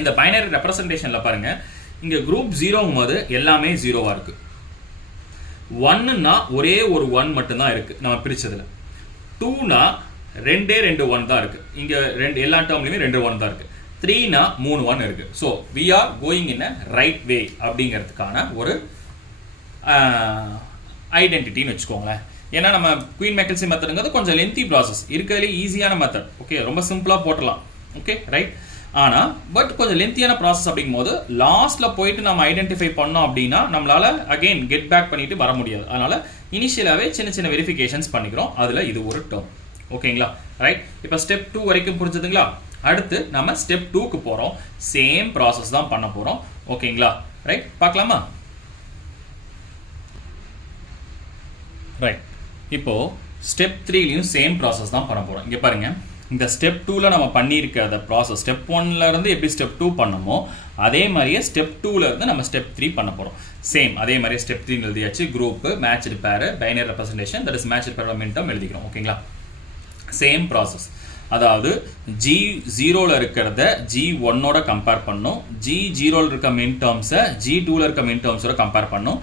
இந்த பைனரி ரெப்ரசன்டேஷனில் பாருங்கள், இங்கே குரூப் 0ங்கும் போது எல்லாமே 0வாக இருக்குது. 1ன்னா ஒரே ஒரு 1 மட்டும்தான் இருக்குது நம்ம பிரித்ததில். 2னா 2 1 தான் இருக்குது. இங்கே எல்லா டேர்ம்லையுமே 2 1 தான் இருக்குது. 3னா 3 1 இருக்குது. So we are going in a right way அப்படிங்கிறதுக்கான ஒரு ஐடென்டிட்டின்னு வச்சுக்கோங்களேன். ஏன்னா நம்ம குயின் மெக்கல்சி மெத்தடுங்கிறது கொஞ்சம் லென்த்தி ப்ராசஸ், இருக்கிறதுலே ஈஸியான மெத்தட். ஓகே, ரொம்ப சிம்பிளாக போட்டலாம். Okay, right. ஆனால் பட் கொஞ்சம் லென்த்தியான ப்ராசஸ் அப்படிங்கும் போது லாஸ்ட்டில் போயிட்டு நம்ம ஐடென்டிஃபை பண்ணோம் அப்படின்னா நம்மளால் அகெயின் கெட் பேக் பண்ணிட்டு வர முடியாது. அதனால் இனிஷியலாகவே சின்ன சின்ன வெரிஃபிகேஷன்ஸ் பண்ணிக்கிறோம். அதில் இது ஒரு டேர்ம். ஓகேங்களா ரைட். இப்போ ஸ்டெப் 2 வரைக்கும் புரிஞ்சுதுங்களா? அடுத்து நம்ம ஸ்டெப் 2க்கு போகிறோம். சேம் ப்ராசஸ் தான் பண்ண போகிறோம். ஓகேங்களா ரைட், பார்க்கலாமா? ரைட், இப்போ ஸ்டெப் 3லையும் சேம் ப்ராசஸ் தான் பண்ண போகிறோம். இங்கே பாருங்க, இந்த ஸ்டெப் 2ல் நம்ம பண்ணியிருக்க அந்த ப்ராசஸ் ஸ்டெப் 1ல இருந்து எப்படி ஸ்டெப் 2 பண்ணமோ அதே மாதிரியே ஸ்டெப் 2ல இருந்து நம்ம ஸ்டெப் 3 பண்ண போகிறோம். சேம் அதே மாதிரியே ஸ்டெப் 3 எழுதியாச்சு. குரூப், மேட்ச்டு பேர், binary representation, that is matched பேர் மின்டம் எழுதிக்கிறோம். ஓகேங்களா, சேம் ப்ராசஸ். அதாவது G0ல இருக்கிறத G1ஓட கம்பேர் பண்ணும், G0ல இருக்க மின் டேர்ம்ஸை G2ல இருக்க மின் டேர்ம்ஸோட கம்பேர் பண்ணும்,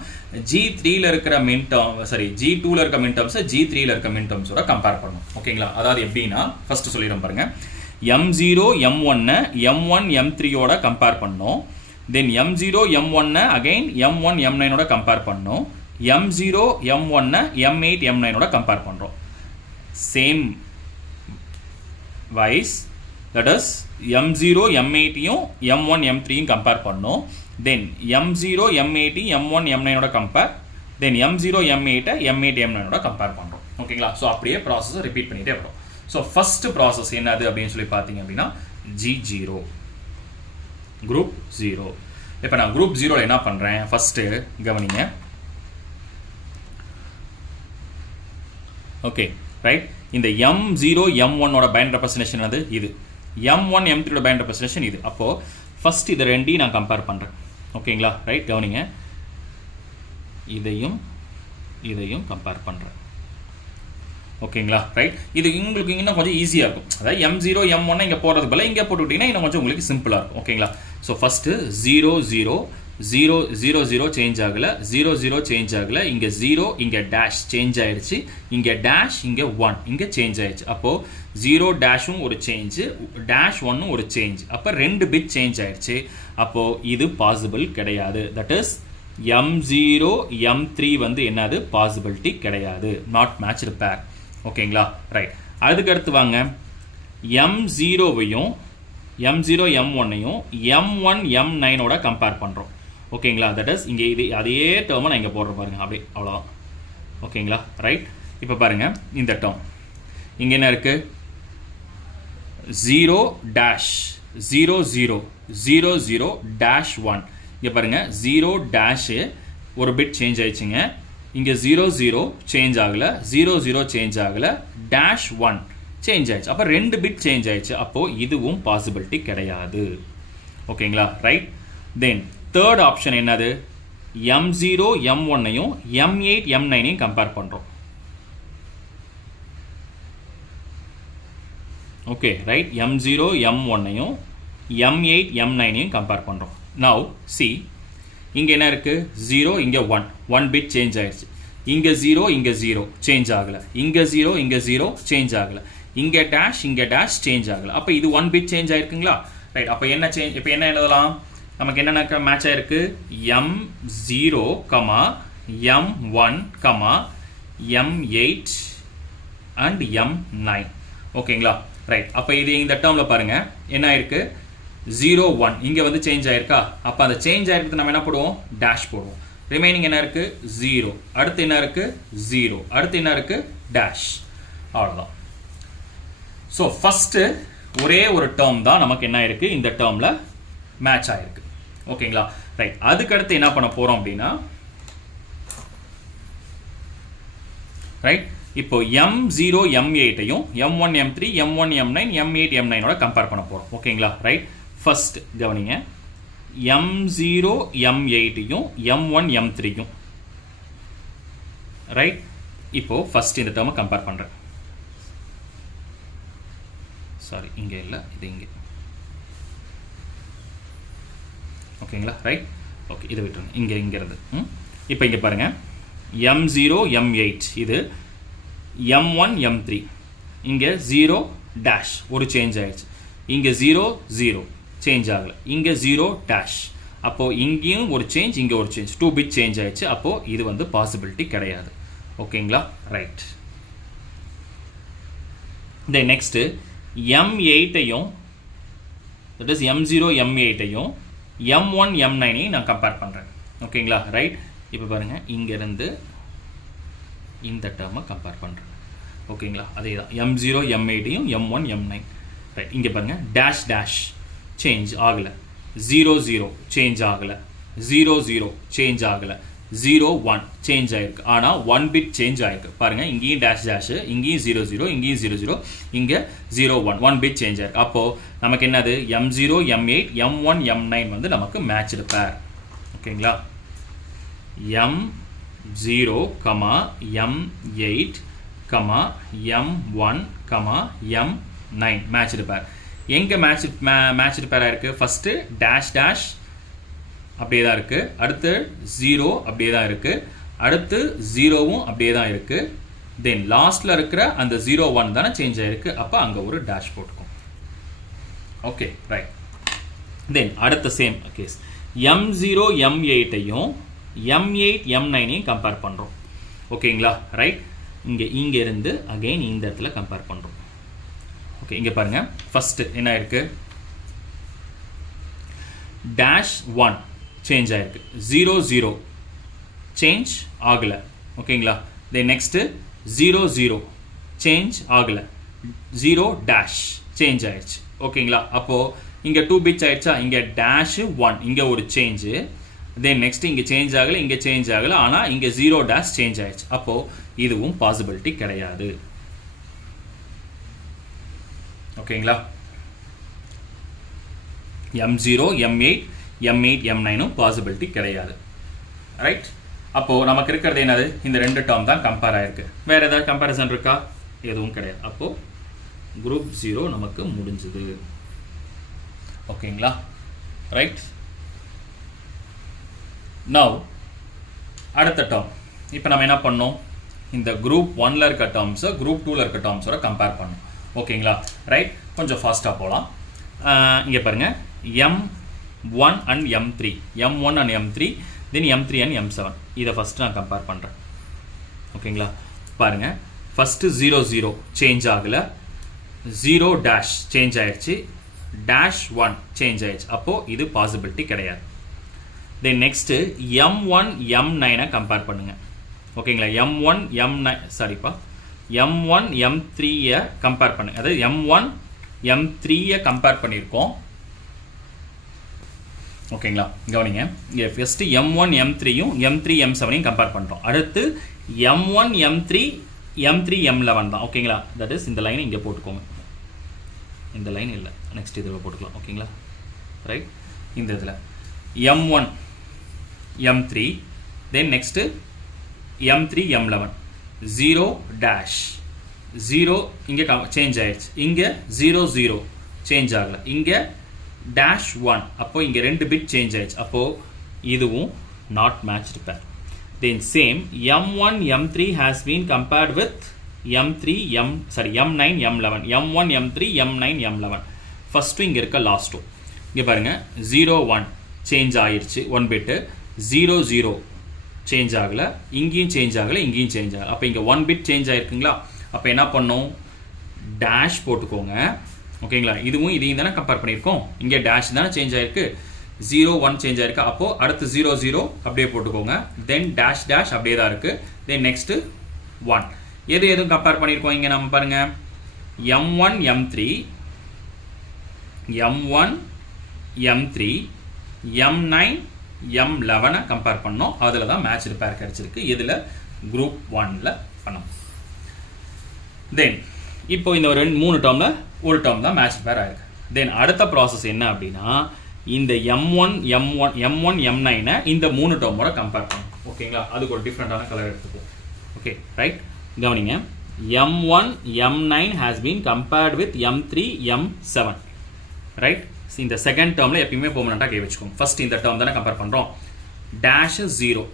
G3ல இருக்கிற மின் டேர்ம் G2ல இருக்க மின் டேர்ம்ஸை G3ல இருக்க மின் டேர்ம்ஸோட கம்பேர் பண்ணும். ஓகேங்களா, அதாவது எப்படின்னா ஃபர்ஸ்ட் சொல்லிடுறோம் பாருங்க. M0 M1 M1 M3ஓட கம்பேர் பண்ணும், தென் M0 M1 again M1 M9ஓட compare பண்ணும், M0 M1 M8 M9ஓட கம்பேர் பண்றோம். Same wise, that is M0 M8யும் M1 M3யும் கம்பேர் பண்ணோம். Then M0 M8 M1 M9ஓட compare, தென் M0 M8 M8 M9ஓட கம்பேர் பண்ணுறோம். ஓகேங்களா, ஸோ அப்படியே ப்ராசஸை ரிப்பீட் பண்ணிகிட்டே வரும். ஸோ ஃபர்ஸ்ட் ப்ராசஸ் என்னது அப்படின்னு சொல்லி பார்த்தீங்க அப்படின்னா G0 குரூப் 0. இப்போ நான் குரூப் 0ல என்ன பண்ணுறேன், ஃபர்ஸ்ட்டு கவனிங்க. ஓகே ரைட், இந்த M0 M1ஓட பைனரி ரெப்ரசன்டேஷன் அது இது, M1 M3ஓட பைனரி ரெப்ரசன்டேஷன் இது. அப்போது ஃபர்ஸ்ட் இதை ரெண்டையும் நான் கம்பேர் பண்ணுறேன். ஓகேங்களா ரைட், கவனிங்க, இதையும் கம்பேர் பண்ணுறேன். ஓகேங்களா ரைட், இது உங்களுக்கு இன்னும் கொஞ்சம் ஈஸியாக இருக்கும். அதாவது M0 M1 இங்கே போடுறது போல இங்கே போட்டுவிட்டீங்கன்னா இன்னும் கொஞ்சம் உங்களுக்கு சிம்பிளாக இருக்கும். ஓகேங்களா, ஸோ ஃபஸ்ட்டு 0 0 0 0 0 சேஞ்ச் ஆகலை, 0 0 சேஞ்ச் ஆகலை, இங்கே 0 இங்கே டேஷ் சேஞ்ச் ஆயிடுச்சு, இங்கே டேஷ் இங்கே 1 இங்கே சேஞ்ச் ஆயிடுச்சு. அப்போது 0 டேஷும் ஒரு சேஞ்சு, டேஷ் 1ம் ஒரு சேஞ்ச், அப்போ 2 பிட் சேஞ்ச் ஆயிடுச்சு. அப்போது இது பாசிபிள் கிடையாது. தட் இஸ் M0 M3 வந்து என்னது, பாசிபிலிட்டி கிடையாது, நாட் மேட்ச்டு பேர். ஓகேங்களா ரைட், அதுக்கு அடுத்து வாங்க, M0வையும் M0 M1ஐயும் M1 M9ஓட கம்பேர் பண்ணுறோம். ஓகேங்களா, தட் இஸ் இங்கே இது அதே டேர்மை நான் இங்கே போடுறேன் பாருங்க, அப்படியே அவ்வளோதான். ஓகேங்களா ரைட், இப்போ பாருங்க இந்த டேர்ம் இங்கே என்ன இருக்கு, 0 டேஷ் 0 0 0 0 டேஷ் 1. இங்கே பாருங்க 0 டேஷ் ஒரு பிட் சேஞ்ச் ஆயிடுச்சுங்க, இங்கே 0 0 சேஞ்ச் ஆகலை, 0 0 சேஞ்ச் ஆகலை, டேஷ் 1 சேஞ்ச் ஆயிடுச்சு. அப்போ 2 பிட் சேஞ்ச் ஆயிடுச்சு. அப்போது இதுவும் பாசிபிலிட்டி கிடையாது. ஓகேங்களா ரைட், தென் தேர்ட் ஆப்ஷன் என்னது, M0 M1ஐயும் M8 M9ஐயும் கம்பேர் பண்ணுறோம். ஓகே ரைட், M0 M1ஐயும் M8 M9ஐயும் கம்பேர் பண்ணுறோம். நவ் சி, இங்கே என்ன இருக்குது, 0 இங்கே 1 பிட் சேஞ்ச் ஆயிடுச்சு, இங்கே 0 இங்கே 0 சேஞ்ச் ஆகலை, இங்கே 0 இங்கே 0 சேஞ்ச் ஆகலை, இங்கே டேஷ் சேஞ்ச் ஆகலை. அப்போ இது 1 பிட் சேஞ்ச் ஆயிருக்குங்களா ரைட். அப்போ என்ன சேஞ்ச், இப்போ என்ன எழுதலாம், நமக்கு என்னென்ன மேட்ச் ஆயிருக்கு, M0, M1, M8 and M9. ஓகேங்களா ரைட். அப்போ இது இந்த டேர்மில் பாருங்க என்ன ஆயிருக்கு, 0 1 இங்கே வந்து சேஞ்ச் ஆயிருக்கா. அப்போ அந்த சேஞ்ச் ஆயிருக்கிறது நம்ம என்ன போடுவோம், டேஷ் போடுவோம். ரிமைனிங் என்ன இருக்கு, 0, அடுத்து என்ன இருக்கு 0, அடுத்து என்ன இருக்கு டேஷ், அவ்வளோதான். ஸோ ஃபஸ்ட்டு ஒரே ஒரு டேர்ம் தான் நமக்கு என்ன இருக்கு, இந்த டேர்மில் மேட்ச் ஆயிருக்கு. ஓகேங்களா ரைட், அதுக்கடுத்து என்ன பண்ண போகிறோம் அப்படின்னா ரைட், இப்போ M0 M8ஐயும் M1 M3 M1 M9 M8 M9ஓட கம்பேர் பண்ண போகிறோம். ஓகேங்களா ரைட், ஃபர்ஸ்ட் கவனிங்க, M0 M8ஐயும் M1 M3யும் ரைட். இப்போ ஃபர்ஸ்ட் இந்த டேர்மை கம்பேர் பண்ணுறேன். சாரி, இங்கே இல்லை, இது இங்கே. ஓகேங்களா ரைட், ஓகே இதை விட்டுருங்க, இங்கிறது. இப்போ இங்கே பாருங்கள், M0 M8 இது M1 M3, இங்கே 0 டேஷ் ஒரு சேஞ்ச் ஆயிடுச்சு, இங்கே 0 0 சேஞ்ச் ஆகலை, இங்கே 0 டேஷ். அப்போது இங்கேயும் ஒரு சேஞ்ச், இங்கே ஒரு சேஞ்ச், 2 பிட் சேஞ்ச் ஆயிடுச்சு. அப்போது இது வந்து பாசிபிலிட்டி கிடையாது. ஓகேங்களா ரைட். தென் நெக்ஸ்ட்டு M8ஐயும், தட் இஸ் M0 M8ஐயும் M1 M9ஐயும் நான் கம்பேர் பண்ணுறேன். ஓகேங்களா ரைட். இப்போ பாருங்கள், இங்கேருந்து இந்த டேர்மை கம்பேர் பண்ணுறேன். ஓகேங்களா, அதே தான் M0 M8யும் M1 M9. ரைட், இங்கே பாருங்கள் டேஷ் டேஷ் சேஞ்ச் ஆகலை, 0 0 சேஞ்ச் ஆகலை, 0 0 சேஞ்ச் ஆகலை, 0 1 சேஞ்ச் ஆயிருக்கு. ஆனால் 1 பிட் சேஞ்ச் ஆயிருக்கு. பாருங்கள், இங்கேயும் டேஷ் டேஷ், இங்கேயும் 0 0, இங்கேயும் 0 0, இங்கே 0 1, 1 பிட் சேஞ்ச் ஆயிருக்கு. அப்போது நமக்கு என்னது M0 M8 M1 M9 வந்து நமக்கு மேட்ச்டு பேர். ஓகேங்களா, M0, M8, M1, M9 matched பேர். எங்கே மேட்ச்டு பேராக இருக்குது? ஃபஸ்ட்டு டேஷ் டேஷ் அப்படியே தான் இருக்குது, அடுத்து 0 அப்படியே தான் இருக்குது, அடுத்து 0வும் அப்படியே தான் இருக்குது, தென் லாஸ்ட்டில் இருக்கிற அந்த 0 1 தானே சேஞ்ச் ஆகிருக்கு. அப்போ அங்கே ஒரு டேஷ் போட்டுக்கும். Okay, right. தென் அடுத்த சேம் கேஸ் M0 M8ஐயும் M8 M9ஐயும் கம்பேர் பண்ணுறோம். ஓகேங்களா, ரைட். இங்கே இருந்து அகெயின் இந்த இடத்துல கம்பேர் பண்ணுறோம். ஓகே, இங்கே பாருங்கள், ஃபஸ்ட்டு என்ன இருக்குது? டேஷ் 1 சேஞ்ச் ஆயிருக்கு, 0 0 சேஞ்ச் ஆகலை. ஓகேங்களா, தென் நெக்ஸ்ட்டு 0 0 சேஞ்ச் ஆகலை, 0 டேஷ் சேஞ்ச் ஆயிடுச்சு. ஓகேங்களா, அப்போது இங்கே 2 பிட்ஸ் ஆயிடுச்சா? இங்கே டேஷு 1, இங்கே ஒரு சேஞ்சு, தென் நெக்ஸ்ட் இங்கே சேஞ்ச் ஆகலை, இங்கே சேஞ்ச் ஆகலை, ஆனால் இங்கே 0 டேஷ் சேஞ்ச் ஆயிடுச்சு. அப்போது இதுவும் பாசிபிலிட்டி கிடையாது. ஓகேங்களா, M0 M8 M8 M9ம் பாசிபிலிட்டி கிடையாது. ரைட், அப்போது நமக்கு இருக்கிறது என்னது? இந்த ரெண்டு டேர்ம் தான் கம்பேர் ஆகிருக்கு. வேறு ஏதாவது கம்பேரிசன் இருக்கா? எதுவும் கிடையாது. அப்போது குரூப் 0 நமக்கு முடிஞ்சுது. ஓகேங்களா, ரைட். நவ் அடுத்த டேர்ம். இப்போ நம்ம என்ன பண்ணோம்? இந்த குரூப் 1ல் இருக்க டேர்ம்ஸை குரூப் 2ல் இருக்க டேர்ம்ஸோட கம்பேர் பண்ணோம். ஓகேங்களா, ரைட். கொஞ்சம் ஃபாஸ்ட்டாக போகலாம். இங்கே பாருங்கள், M1 and M3, M1 and M3, then M3 and M7. இதை ஃபஸ்ட்டு நான் கம்பேர் பண்ணுறேன். ஓகேங்களா, பாருங்கள், ஃபஸ்ட்டு 0 0 சேஞ்ச் ஆகலை, 0 டேஷ் சேஞ்ச் ஆகிடுச்சு, டேஷ் 1 சேஞ்ச் ஆகிடுச்சு. அப்போது இது பாசிபிலிட்டி கிடையாது. Then next M1 M9 compare பண்ணுங்கள். ஓகேங்களா, M1 M9 சாரிப்பா M1 M3 கம்பேர் பண்ணுங்க. அதாவது M1 M3 கம்பேர் பண்ணியிருக்கோம். ஓகேங்களா, கவனிங்க, இங்கே ஃபஸ்ட்டு M1 M3யும் M3 M7ஐயும் கம்பேர் பண்ணுறோம். அடுத்து M1 M3 M3 M11 தான். ஓகேங்களா, தட் இஸ் இந்த லைனை இங்கே போட்டுக்கோங்க. இந்த லைன் இல்லை, நெக்ஸ்ட் இதில் போட்டுக்கலாம். ஓகேங்களா, ரைட். இந்த இதில் M1 M3, then next M3 M11, 0 dash 0 இங்கே சேஞ்ச் ஆயிடுச்சு, இங்கே 0 0 சேஞ்ச் ஆகலை, இங்கே டேஷ் 1, அப்போது இங்கே 2 பிட் சேஞ்ச் ஆயிடுச்சு. அப்போது இதுவும் நாட் மேட்ச்டு பேர். Then same M1 M3 has been compared with M9 M11, M1 M3 M9 M11. First இங்கே இருக்க லாஸ்ட்டும் இங்கே பாருங்கள், 0 1 சேஞ்ச் ஆயிடுச்சு, 1 பிட்டு, 0 0 சேஞ்ச் ஆகலை, இங்கேயும் சேஞ்ச் ஆகலை, இங்கேயும் சேஞ்ச் ஆகலை. அப்போ இங்கே 1 பிட் சேஞ்ச் ஆகிருக்குங்களா? அப்போ என்ன பண்ணோம்? டேஷ் போட்டுக்கோங்க. ஓகேங்களா, இதுவும் இதையும் தானே கம்பேர் பண்ணியிருக்கோம். இங்கே டேஷ் தானே சேஞ்ச் ஆகிருக்கு, 0 1 சேஞ்ச் ஆகிருக்கு. அப்போது அடுத்து 0 0 அப்படியே போட்டுக்கோங்க. தென் டேஷ் டேஷ் அப்படியே தான் இருக்குது. தென் நெக்ஸ்ட்டு 1 எதுவும் கம்பேர் பண்ணியிருக்கோம். இங்கே நம்ம பாருங்கள், M1 M3 M1 M3 M9 M11 compare பண்ணோம். அதில் தான் மேட்ச்டு பேர் கிடச்சிருக்கு. இதில் குரூப் 1ல் பண்ணோம். தென் இப்போ இந்த 3 டேர்மில் ஒரு டேர்ம் தான் மேட்ச் பேர் ஆகிருக்கு. தென் அடுத்த ப்ராசஸ் என்ன அப்படின்னா, இந்த M1 M9 இந்த 3 டேர்மோட கம்பேர் பண்ணணும். ஓகேங்களா, அதுக்கு ஒரு டிஃப்ரெண்ட்டான கலர் எடுத்துப்போம். Okay, right. கவனிங்க, M1 M9 has been compared with M3 M7. Right. இந்த செகண்ட் டேர்மில் எப்பயுமே பெர்மனெண்ட்டாக கை வச்சுக்கோங்க. ஃபர்ஸ்ட் இந்த டேர்ம் தானே கம்பேர் பண்ணுறோம். டேஷ் 0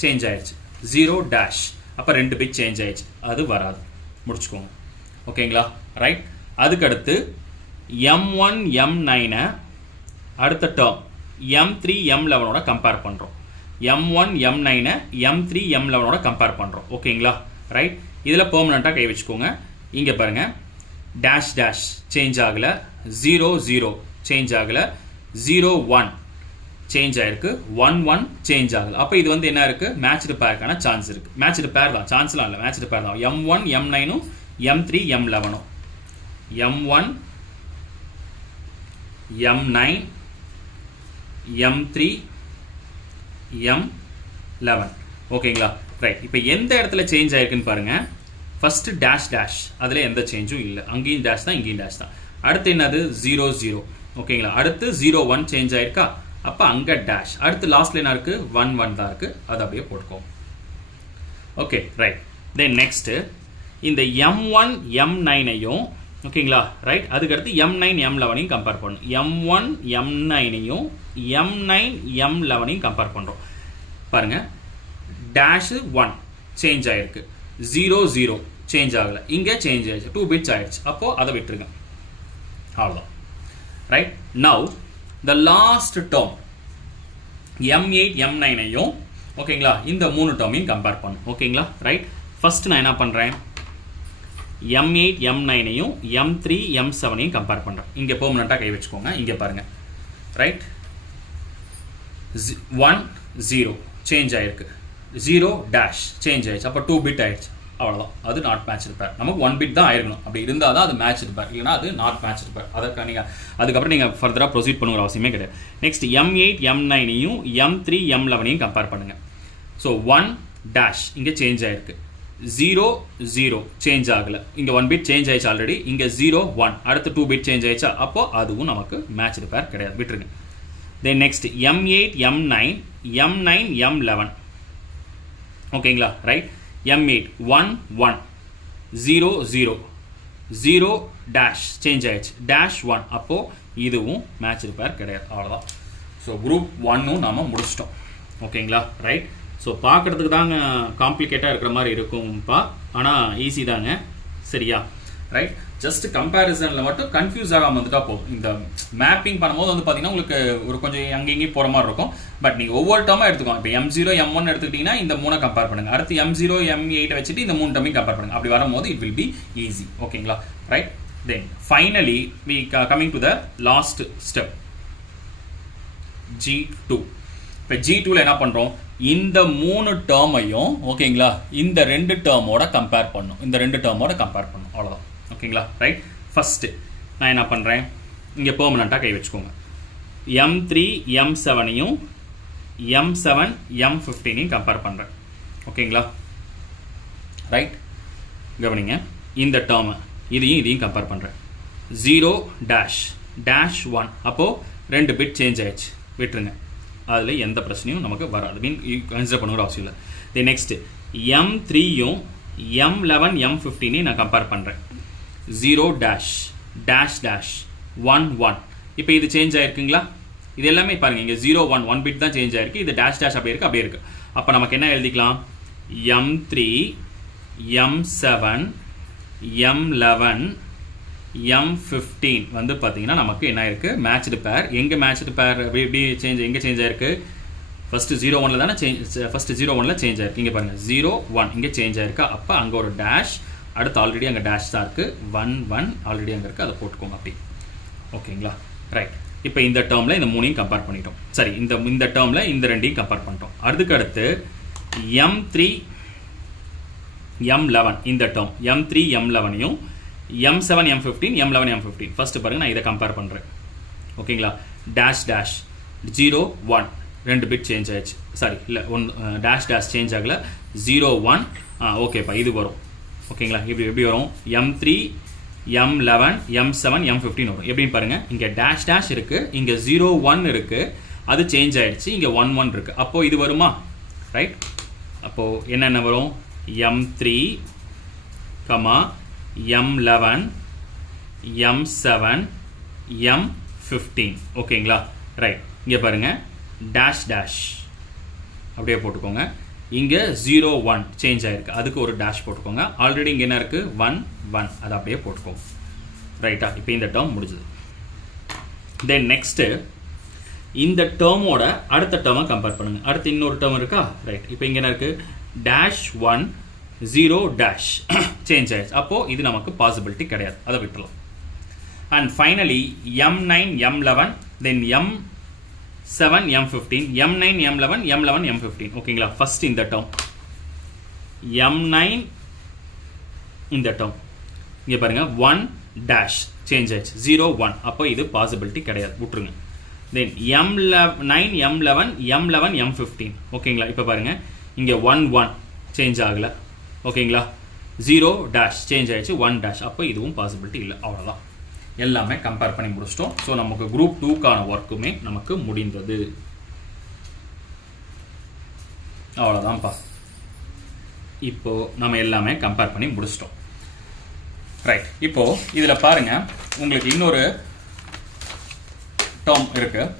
சேஞ்ச் ஆயிடுச்சு, 0 டேஷ், அப்போ 2 பிட் சேஞ்ச் ஆயிடுச்சு, அது வராது, முடிச்சுக்கோங்க. ஓகேங்களா, ரைட். அதுக்கடுத்து M1 M9 அடுத்த டேர்ம் M3 M11ஓட கம்பேர் பண்ணுறோம். M1 M9 M3 M11ஓட கம்பேர் பண்ணுறோம். ஓகேங்களா, ரைட். இதில் பெர்மனெண்ட்டாக கை வச்சுக்கோங்க. இங்கே பாருங்கள், டேஷ் டேஷ் சேஞ்ச் ஆகலை, 0 0 சேஞ்ச் ஆகலை, 0 1 சேஞ்ச் ஆகிருக்கு, 1 1 சேஞ்ச் ஆகலை. அப்போ இது என்ன இருக்குது? மேட்ச்டு பேருக்கான சான்ஸ் இருக்குது. மேட்ச்டு பேர் தான், சான்ஸ்லாம் இல்லை, மேட்ச்டு பேர் தான். M1 M9ம் M3 M11 M1 M9 M3 M11 ஓகேங்களா ரைட் இப்போ எந்த இடத்துல சேஞ்ச் ஆயிருக்குன்னு பாருங்க ஃபர்ஸ்ட் டேஷ் டேஷ் அதில் எந்த சேஞ்சும் இல்லை அங்கேயும் டேஷ் தான் இங்கேயும் டேஷ் தான் அடுத்து என்னது 0 0 ஓகேங்களா அடுத்து 0 1 சேஞ்ச் ஆயிருக்கா அப்போ அங்கே டேஷ் அடுத்து லாஸ்ட்ல என்ன இருக்கு 1 1 தான் இருக்கு அதை அப்படியே போட்டுக்கோ ஓகே ரைட் தென் நெக்ஸ்ட் இந்த M1 M9ஐயும் ஓகேங்களா ரைட் அதுக்கடுத்து M9 M11ஐயும் கம்பேர் பண்ணணும் M1 M9ஐயும் M9 M11ஐயும் கம்பேர் பண்ணுறோம் பாருங்க டேஷ் 1 சேஞ்ச் ஆயிருக்கு 0 0 சேஞ்ச் ஆகலை இங்கே சேஞ்ச் ஆயிடுச்சு 2 பிட்ஸ் ஆயிடுச்சு அப்போது அதை விட்டுருங்க அவ்வளோதான் right now the last term M8 M9ஐயும் ஓகேங்களா இந்த 3 டேர்மையும் கம்பேர் பண்ணும் ஓகேங்களா ரைட் ஃபர்ஸ்ட் நான் என்ன பண்ணுறேன் M8 M9ஐயும் M3 M7ஐயும் கம்பேர் பண்ணுறேன் இங்கே பெர்மனெண்ட்டாக கை வச்சுக்கோங்க இங்கே பாருங்கள் ரைட் 1 0 சேஞ்ச் ஆயிருக்கு 0 டேஷ் சேஞ்ச் ஆயிடுச்சு அப்போ 2 பிட் ஆயிடுச்சு அவ்வளோதான் அது நாட் மேட்ச் பேர் நமக்கு 1 பிட் தான் ஆயிருக்கணும் அப்படி இருந்தால் தான் அது மேட்ச் பேர் இல்லைனா அது நாட் மேட்ச் பேர் அதற்கு நீங்கள் அதுக்கப்புறம் நீங்கள் ஃபர்தராக ப்ரொசீட் பண்ணுற அவசியமே கிடையாது நெக்ஸ்ட் M8 M9ஐயும் M3 M11ஐயும் கம்பேர் பண்ணுங்கள் ஸோ 1 டேஷ் இங்கே சேஞ்ச் ஆயிருக்கு 0 0 சேஞ்ச் ஆகலை இங்கே 1 பிட் சேஞ்ச் ஆயிடுச்சு ஆல்ரெடி இங்கே 0 1 அடுத்து 2 பிட் சேஞ்ச் ஆயிடுச்சா அப்போ அதுவும் நமக்கு மேட்ச் பேர் கிடையாது விட்டுருங்க then next M8 M9 M9 M11 ஓகேங்களா ரைட் M8 1 1 0 0 0 டேஷ் சேஞ்ச் ஆயிடுச்சு டேஷ் 1 அப்போது இதுவும் மேட்ச் பேர் கிடையாது அவ்வளோதான் ஸோ குரூப் 1ம் நாம் முடிச்சிட்டோம் ஓகேங்களா ரைட் ஸோ பார்க்குறதுக்கு தாங்க காம்ப்ளிகேட்டாக இருக்கிற மாதிரி இருக்கும்ப்பா ஆனால் ஈஸி தாங்க சரியா ரைட் ஜஸ்ட் கம்பேரிசனில் மட்டும் கன்ஃபியூஸ் ஆகாமல் வந்துட்டா போதும் இந்த மேப்பிங் பண்ணும்போது வந்து பார்த்தீங்கன்னா உங்களுக்கு ஒரு கொஞ்சம் அங்கேயும் போகிற மாதிரி இருக்கும் பட் நீங்கள் ஒவ்வொரு டேர்மாக எடுத்துக்கோங்க இப்போ M0 M1 எடுத்துக்கிட்டிங்கன்னா இந்த 3 கம்பேர் பண்ணுங்கள் அடுத்து M0 M8 வச்சுட்டு இந்த 3 டேர்மையும் கம்பேர் பண்ணுங்கள் அப்படி வரும்போது இட் வில் பி ஈஸி ஓகேங்களா right then finally we coming to the last step G2 இப்போ G2ல என்ன பண்ணுறோம் இந்த 3 டேர்மையும் ஓகேங்களா இந்த 2 டேர்மோட கம்பேர் பண்ணும் இந்த 2 டேர்மோட கம்பேர் பண்ணும் அவ்வளோதான் ஓகேங்களா ரைட் ஃபஸ்ட்டு நான் என்ன பண்ணுறேன் இங்கே பெர்மனெண்ட்டாக கை வச்சுக்கோங்க M3 M7ஐயும் M7 M15ஐயும் கம்பேர் பண்ணுறேன் ஓகேங்களா ரைட் கவனிங்க இந்த டேர்மை இதையும் கம்பேர் பண்ணுறேன் 0 டேஷ் டேஷ் 1 அப்போது 2 பிட் சேஞ்ச் ஆயிடுச்சு விட்டுருங்க அதில் எந்த பிரச்சனையும் நமக்கு வராது மீன் கன்சிடர் பண்ணுற அவசியம் இல்லை தென் நெக்ஸ்ட்டு M3யும் M11 M15ஐயும் நான் கம்பேர் பண்ணுறேன் 0 டேஷ் டேஷ் டேஷ் 1 1 இப்போ இது சேஞ்ச் ஆயிருக்குங்களா இது எல்லாமே பாருங்கள் இங்கே 0 1 1 பிட் தான் சேஞ்ச் ஆயிருக்கு இது டேஷ் டேஷ் அப்படியே இருக்குது அப்போ நமக்கு என்ன எழுதிக்கலாம் M3 M7 M11 M15 வந்து பார்த்தீங்கன்னா நமக்கு என்ன இருக்குது மேட்ச்டு பேர் எங்கே மேட்ச்டு பேர் எப்படி எங்கே சேஞ்ச் ஆயிருக்கு ஃபஸ்ட்டு 0 1ல் தானே ஃபஸ்ட்டு 0 1ல் சேஞ்ச் ஆயிருக்கு இங்கே பாருங்கள் 0 1 இங்கே சேஞ்ச் ஆயிருக்கா அப்போ அங்கே ஒரு டேஷ் அடுத்து ஆல்ரெடி அங்கே டேஷ் தான் இருக்குது 1 1 ஆல்ரெடி அங்கே இருக்குது அதை போட்டுக்கோங்க அப்படி ஓகேங்களா ரைட் இப்போ இந்த டேர்மில் இந்த 3ஐயும் கம்பேர் பண்ணிட்டோம் சரி இந்த டேர்மில் இந்த 2ஐயும் கம்பேர் பண்ணிட்டோம் அதுக்கடுத்து M3 M11 இந்த term M3 M11ஐயும் M7 M15 M11 M15 first பாருங்கள் நான் இதை கம்பேர் பண்ணுறேன் ஓகேங்களா டேஷ் டேஷ் 0 1 2 பிட் சேஞ்ச் ஆயிடுச்சு சாரி இல்லை டேஷ் டேஷ் சேஞ்ச் ஆகலை 0 1 ஓகேப்பா இது வரும் ஓகேங்களா எப்படி வரும் M3 M11 M7 M15 வரும் எப்படின்னு பாருங்கள் இங்கே டேஷ் டேஷ் இருக்குது இங்கே 0 1 இருக்குது அது சேஞ்ச் ஆகிடுச்சு இங்கே 1 1 இருக்குது அப்போது இது வருமா ரைட் அப்போது என்னென்ன வரும் M3 M11 M7 M15 ஓகேங்களா ரைட் இங்கே பாருங்கள் டேஷ் டேஷ் அப்படியே போட்டுக்கோங்க இங்கே 0 1 சேஞ்ச் ஆகிருக்கு அதுக்கு ஒரு டேஷ் போட்டுக்கோங்க ஆல்ரெடி இங்கே என்ன இருக்குது 1 1 அதை அப்படியே போட்டுக்கோங்க ரைட்டா இப்போ இந்த டேர்ம் முடிஞ்சது தென் நெக்ஸ்ட்டு இந்த டேர்மோட அடுத்த டேர்மை கம்பேர் பண்ணுங்கள் அடுத்து இன்னொரு டேர்ம் இருக்கா ரைட் இப்போ இங்கே என்ன இருக்குது டேஷ் 1 0 டேஷ் சேஞ்ச் ஆயிடுச்சு அப்போது இது நமக்கு பாசிபிலிட்டி கிடையாது அதை விட்டுலாம் and finally M9 M11 then M7 M15 M9 M11 M11 M15 ஓகேங்களா ஃபர்ஸ்ட் இந்த டேர்ம் M9 இந்த டேர்ம் இங்கே பாருங்கள் 1 டேஷ் சேஞ்ச் ஆயிடுச்சு 0 1. அப்போ இது பாசிபிலிட்டி கிடையாது, விட்டுருங்க. தென் M9 M11 M11 M15. ஓகேங்களா? இப்போ பாருங்கள் இங்கே 1 1 சேஞ்ச் ஆகலை. ஓகேங்களா? 0 டேஷ் சேஞ்ச் ஆயிடுச்சு 1 டேஷ். அப்போ இதுவும் பாசிபிலிட்டி இல்லை. அவ்வளோதான், எல்லாமே கம்பேர் பண்ணி முடிச்சிட்டோம். ஸோ நமக்கு குரூப் 2க்கான ஒர்க்குமே நமக்கு முடிந்தது. அவ்வளோதான்ப்பா. இப்போது நம்ம எல்லாமே கம்பேர் பண்ணி முடிச்சிட்டோம். ரைட். இப்போது இதில் பாருங்கள், உங்களுக்கு இன்னொரு டேர்ம் இருக்குது.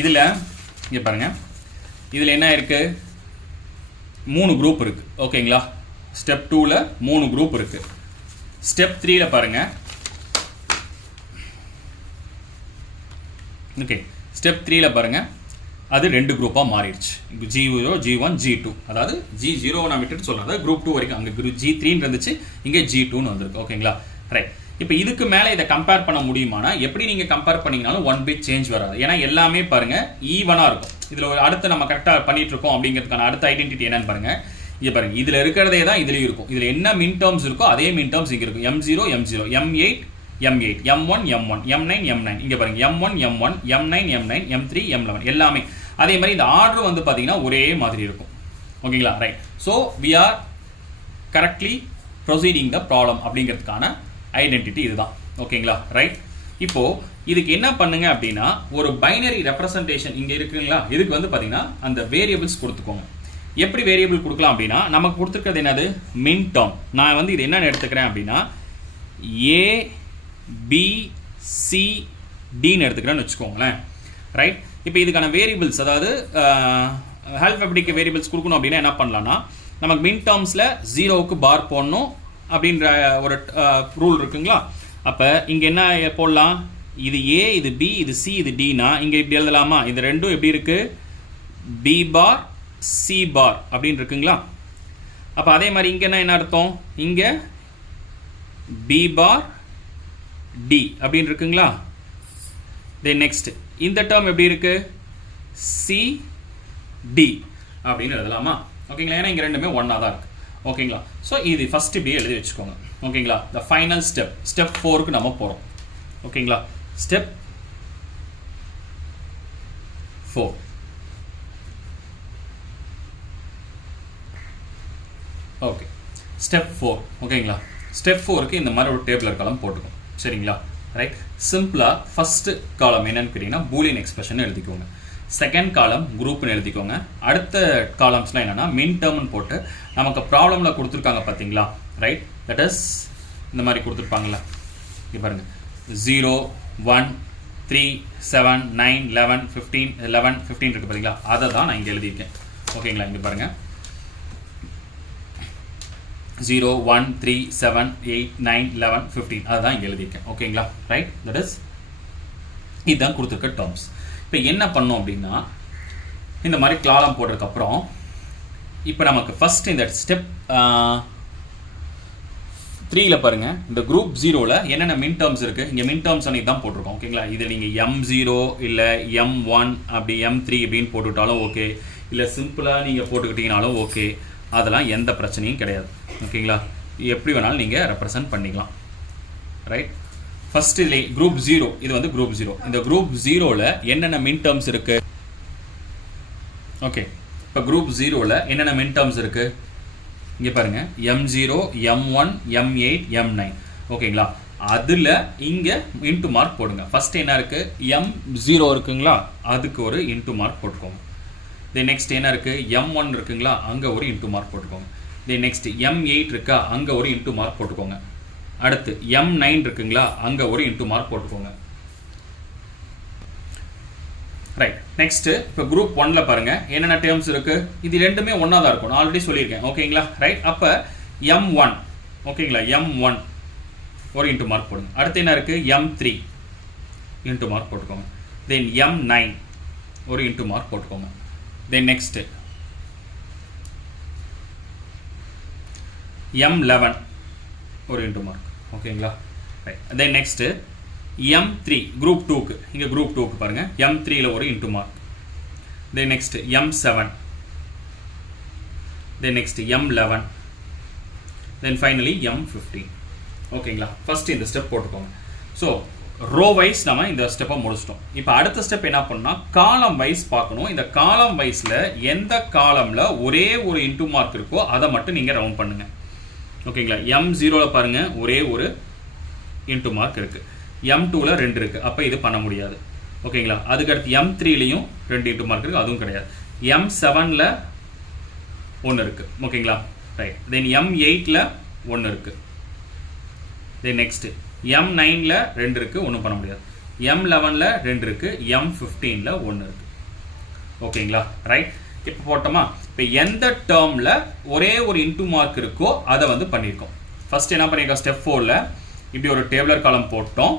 இதில் இங்கே பாருங்கள், இதில் என்ன இருக்குது, 3 குரூப் இருக்குது. ஓகேங்களா? ஸ்டெப் 2ல் 3 குரூப் இருக்குது. ஸ்டெப் 3ல் பாருங்கள். ஓகே, ஸ்டெப் 3ல் பாருங்கள், அது 2 குரூப்பாக மாறிடுச்சு. G0 G1 G2. அதாவது G0 நான் விட்டுட்டு சொல்கிறேன், அதாவது குரூப் 2 வரைக்கும். அங்கே G3 இருந்துச்சு, இங்கே G2ன்னு வந்திருக்கு. ஓகேங்களா? ரைட். இப்போ இதுக்கு மேலே இதை கம்பேர் பண்ண முடியுமானா, எப்படி நீங்கள் கம்பேர் பண்ணிங்கனாலும் 1 பிட் சேஞ்ச் வராது. ஏன்னா எல்லாமே பாருங்கள் ஈவனாக இருக்கும். இதில் ஒரு அடுத்து நம்ம கரெக்டாக பண்ணிட்டு இருக்கோம் அப்படிங்கிறதுக்கான அடுத்த ஐடென்டிட்டி என்னன்னு பாருங்கள். இங்கே பாருங்கள், இதில் இருக்கிறதே தான் இதுலேயும் இருக்கும். இதில் என்ன மின் டேர்ம்ஸ் இருக்கோ அதே மின் டேர்ம்ஸ் இங்கே இருக்கும். M0 M0 M8 M8 M1 M1 M9 M9. இங்கே பாருங்கள் M1 M1 M9 M9 M3 M11 எல்லாமே அதே மாதிரி. இந்த ஆர்டர் வந்து பார்த்தீங்கன்னா ஒரே மாதிரி இருக்கும். ஓகேங்களா? Right. So we are correctly proceeding the problem அப்படிங்கிறதுக்கான ஐடென்டிட்டி இதுதான். ஓகேங்களா? ரைட். இப்போது இதுக்கு என்ன பண்ணுங்க அப்படின்னா, ஒரு பைனரி ரெப்ரசன்டேஷன் இங்கே இருக்குங்களா, இதுக்கு வந்து பார்த்தீங்கன்னா அந்த வேரியபிள்ஸ் கொடுத்துக்கோங்க. எப்படி வேரியபிள் கொடுக்கலாம் அப்படின்னா, நமக்கு கொடுத்துருக்கிறது என்னது, மின் டேர்ம். நான் வந்து இது என்ன எடுத்துக்கிறேன் அப்படின்னா A B C Dன்னு எடுத்துக்கிறேன்னு வச்சுக்கோங்களேன். ரைட். இப்போ இதுக்கான வேரியபிள்ஸ், அதாவது ஆல்ஃபபெட்டிக் வேரியபிள்ஸ் கொடுக்கணும் அப்படின்னா என்ன பண்ணலாம்னா, நமக்கு மின் டேர்ம்ஸில் 0க்கு பார் போடணும் அப்படின்ற ஒரு ரூல் இருக்குங்களா. அப்போ இங்கே என்ன போடலாம், இது A இது B இது C இது Dனா இங்கே இப்படி எழுதலாமா. இது ரெண்டும் எப்படி இருக்குது, B பார் C பார் அப்படின்னு இருக்குங்களா. அப்போ அதே மாதிரி இங்கே என்ன அர்த்தம், இங்கே B பார் D அப்படின்னு இருக்குங்களா. தென் நெக்ஸ்ட் இந்த டேர்ம் எப்படி இருக்கு, C D அப்படின்னு எழுதலாமா. ஓகேங்களா? ஏன்னா இங்கே ரெண்டுமே ஒன்றா தான் இருக்கு. ஓகேங்களா? ஸோ இது ஃபர்ஸ்ட் இப்படியே எழுதி வச்சுக்கோங்க. ஓகேங்களா? த ஃபைனல் ஸ்டெப் 4க்கு நம்ம போகிறோம். ஓகேங்களா? ஸ்டெப் 4. Okay, step 4. ஓகேங்களா? ஸ்டெப் 4க்கு இந்த மாதிரி ஒரு டேபிளர் காலம் போட்டுக்கோங்க. சரிங்களா? ரைட். சிம்பிளாக ஃபர்ஸ்ட் காலம் என்னன்னு கேட்டிங்கன்னா பூலியன் எக்ஸ்பிரஷன் எழுதிக்கோங்க. செகண்ட் காலம் குரூப்னு எழுதிக்கோங்க. அடுத்த காலம்ஸ்லாம் என்னென்னா மின் டேர்ம்னு போட்டு நமக்கு ப்ராப்ளமில் கொடுத்துருக்காங்க பார்த்தீங்களா. ரைட். தட் இஸ் இந்த மாதிரி கொடுத்துருப்பாங்களா. இங்கே பாருங்கள் 0 1 3 7 9 11 15 11 15 இருக்குது பார்த்தீங்களா. அதை தான் நான் இங்கே எழுதியிருக்கேன். ஓகேங்களா? இங்கே பாருங்கள் 0 1 3 7 8 9 11 15 அதுதான் இங்கே எழுதியிருக்கேன். ஓகேங்களா? ரைட். தட் இஸ் இதுதான் கொடுத்துருக்க டேர்ம்ஸ். இப்போ என்ன பண்ணோம் அப்படின்னா, இந்த மாதிரி காலம் போட்டதுக்கப்புறம் இப்போ நமக்கு ஃபர்ஸ்ட் இந்த ஸ்டெப் 3ல பாருங்கள், இந்த குரூப் 0ல் என்னென்ன மின் டேர்ம்ஸ் இருக்குது, இங்கே மின் டேர்ம்ஸ் அன்றைக்கி தான் போட்டிருக்கோம். ஓகேங்களா? இதில் நீங்கள் M0 இல்லை M1 அப்படி M3 அப்படின்னு போட்டுக்கிட்டாலும் ஓகே, இல்லை சிம்பிளாக நீங்கள் போட்டுக்கிட்டீங்கனாலும் ஓகே, அதெல்லாம் எந்த பிரச்சனையும் கிடையாது. ஓகேங்களா? எப்படி வேணாலும் நீங்கள் ரெப்ரசன்ட் பண்ணிக்கலாம். ரைட். ஃபர்ஸ்ட் இதில் குரூப் 0, இது வந்து குரூப் 0. இந்த குரூப் 0ல் என்னென்ன மின் டேர்ம்ஸ் இருக்கு. ஓகே, இப்போ குரூப் 0ல் என்னென்ன மின் டேர்ம்ஸ் இருக்கு இங்கே பாருங்க, M0 M1 M8 M9. ஓகேங்களா? அதில் இங்கே இன்ட்டு மார்க் போடுங்க. ஃபர்ஸ்ட் என்ன இருக்கு, M0 இருக்குங்களா, அதுக்கு ஒரு இன்ட்டு மார்க் போட்டுக்கோங்க. தென் நெக்ஸ்ட் என்ன இருக்கு, M1 இருக்குங்களா, அங்கே ஒரு இன்ட்டு மார்க் போட்டுக்கோங்க. தென் நெக்ஸ்ட் M8 இருக்கா, அங்கே ஒரு இன்ட்டு மார்க் போட்டுக்கோங்க. அடுத்து M9 இருக்குங்களா, அங்கே ஒரு இன்ட்டு மார்க் போட்டுக்கோங்க. ரைட். நெக்ஸ்ட் இப்போ குரூப் 1ல பாருங்க என்னென்ன டேர்ம்ஸ் இருக்கு. இது ரெண்டுமே ஒன்றா தான் இருக்கும், நான் ஆல்ரெடி சொல்லியிருக்கேன். ஓகேங்களா? ரைட். அப்போ M1, ஓகேங்களா, M1 ஒரு இன்ட்டு மார்க் போடுங்க. அடுத்து என்ன இருக்கு, M3 இன்ட்டு மார்க் போட்டுக்கோங்க. தென் M9 ஒரு இன்ட்டு மார்க் போட்டுக்கோங்க. தென் நெக்ஸ்ட் M11 ஒரு இன்ட்டு மார்க். ஓகேங்களா? Right. Then next M3 group 2க்கு, இங்கே குரூப் 2க்கு பாருங்க, M3ல ஒரு into mark. Then next M7, then next M11, then finally M15. ஓகேங்களா. ஃபர்ஸ்ட் இந்த ஸ்டெப் போட்டுக்கோங்க. ஸோ ரோ வைஸ் நம்ம இந்த ஸ்டெப்பை முடிச்சிட்டோம். இப்போ அடுத்த ஸ்டெப் என்ன பண்ணால் காலம் வைஸ் பார்க்கணும். இந்த காலம் வைஸில் எந்த காலமில் ஒரே ஒரு இன்டூ மார்க் இருக்கோ அதை மட்டும் நீங்கள் ரவுண்ட் பண்ணுங்கள். ஓகேங்களா. M0ல் பாருங்கள் ஒரே ஒரு இன்டூ மார்க் இருக்குது, M2ல் 2 இருக்குது, அப்போ இது பண்ண முடியாது. ஓகேங்களா. அதுக்கடுத்து M3லையும் 2 இன்டூ மார்க் இருக்குது, அதுவும் கிடையாது. M7ல் 1 இருக்குது. ஓகேங்களா. ரைட். தென் M8ல் 1 இருக்குது. தென் நெக்ஸ்ட்டு M9ல் 2 இருக்குது, ஒன்றும் பண்ண முடியாது. M11ல் 2 இருக்குது, M15ல் 1 இருக்குது. ஓகேங்களா. ரைட். இப்போ போட்டோமா. இப்போ எந்த டேர்மில் ஒரே ஒரு இன்டூ மார்க் இருக்கோ அதை வந்து பண்ணியிருக்கோம். ஃபர்ஸ்ட் என்ன பண்ணியிருக்கோம், ஸ்டெப் 4ல் இப்படி ஒரு டேபிளர் காலம் போட்டோம்,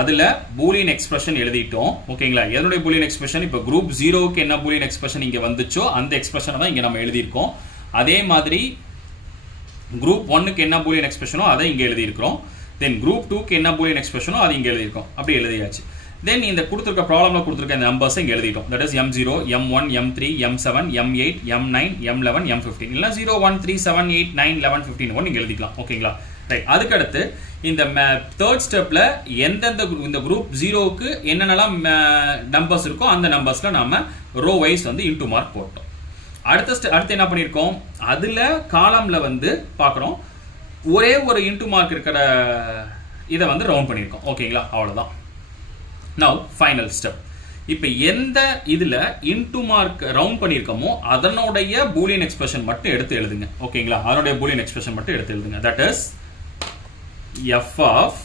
அதில் பூலியன் எக்ஸ்பிரஷன் எழுதிட்டோம். ஓகேங்களா. எதனுடைய பூலியன் எக்ஸ்பிரஷன், இப்போ குரூப் 0க்கு என்ன பூலியன் எக்ஸ்பிரஷன் இங்கே வந்துச்சோ அந்த எக்ஸ்பிரஷனை தான் இங்கே நம்ம எழுதியிருக்கோம். அதே மாதிரி குரூப் 1க்கு என்ன பூலியன் எக்ஸ்பிரஷனோ அதை இங்கே எழுதியிருக்கிறோம். தென் குரூப் 2க்கு என்ன பூலியன் எக்ஸ்பிரஷனோ அது இங்கே எழுதியிருக்கோம். அப்படி எழுதியாச்சு. தென் இந்த கொடுத்துருக்க ப்ராப்ளமில் கொடுத்துருக்க இந்த நம்பர்ஸை இங்கே எழுதிட்டோம். That is M0, M1, M3, M7, M8, M9, M11, M15 இல்லை 0, 1, 3, 7, 8, 9, 11, 15 ஒன்று இங்கே எழுதிக்கலாம். ஓகேங்களா. ரைட். அதுக்கடுத்து இந்த தேர்ட் ஸ்டெப்பில் எந்தெந்த இந்த குரூப் 0க்கு என்னென்னலாம் நம்பர்ஸ் இருக்கோ அந்த நம்பர்ஸில் நம்ம ரோ வைஸ் வந்து இன்டூ மார்க் போட்டோம். அடுத்து என்ன பண்ணியிருக்கோம், அதில் காலமில் வந்து பார்க்குறோம் ஒரே ஒரு இன்டூ மார்க் இருக்கிற இதை வந்து ரவுண்ட் பண்ணியிருக்கோம். ஓகேங்களா. அவ்வளோதான். Now final step. இப்போ எந்த இதில் இன்டூ மார்க் ரவுண்ட் பண்ணியிருக்கோமோ அதனுடைய பூலியன் எக்ஸ்பிரஷன் மட்டும் எடுத்து எழுதுங்க. ஓகேங்களா. அதனுடைய பூலியன் எக்ஸ்பிரஷன் மட்டும் எடுத்து எழுதுங்க. தட் இஸ் f ஆஃப்,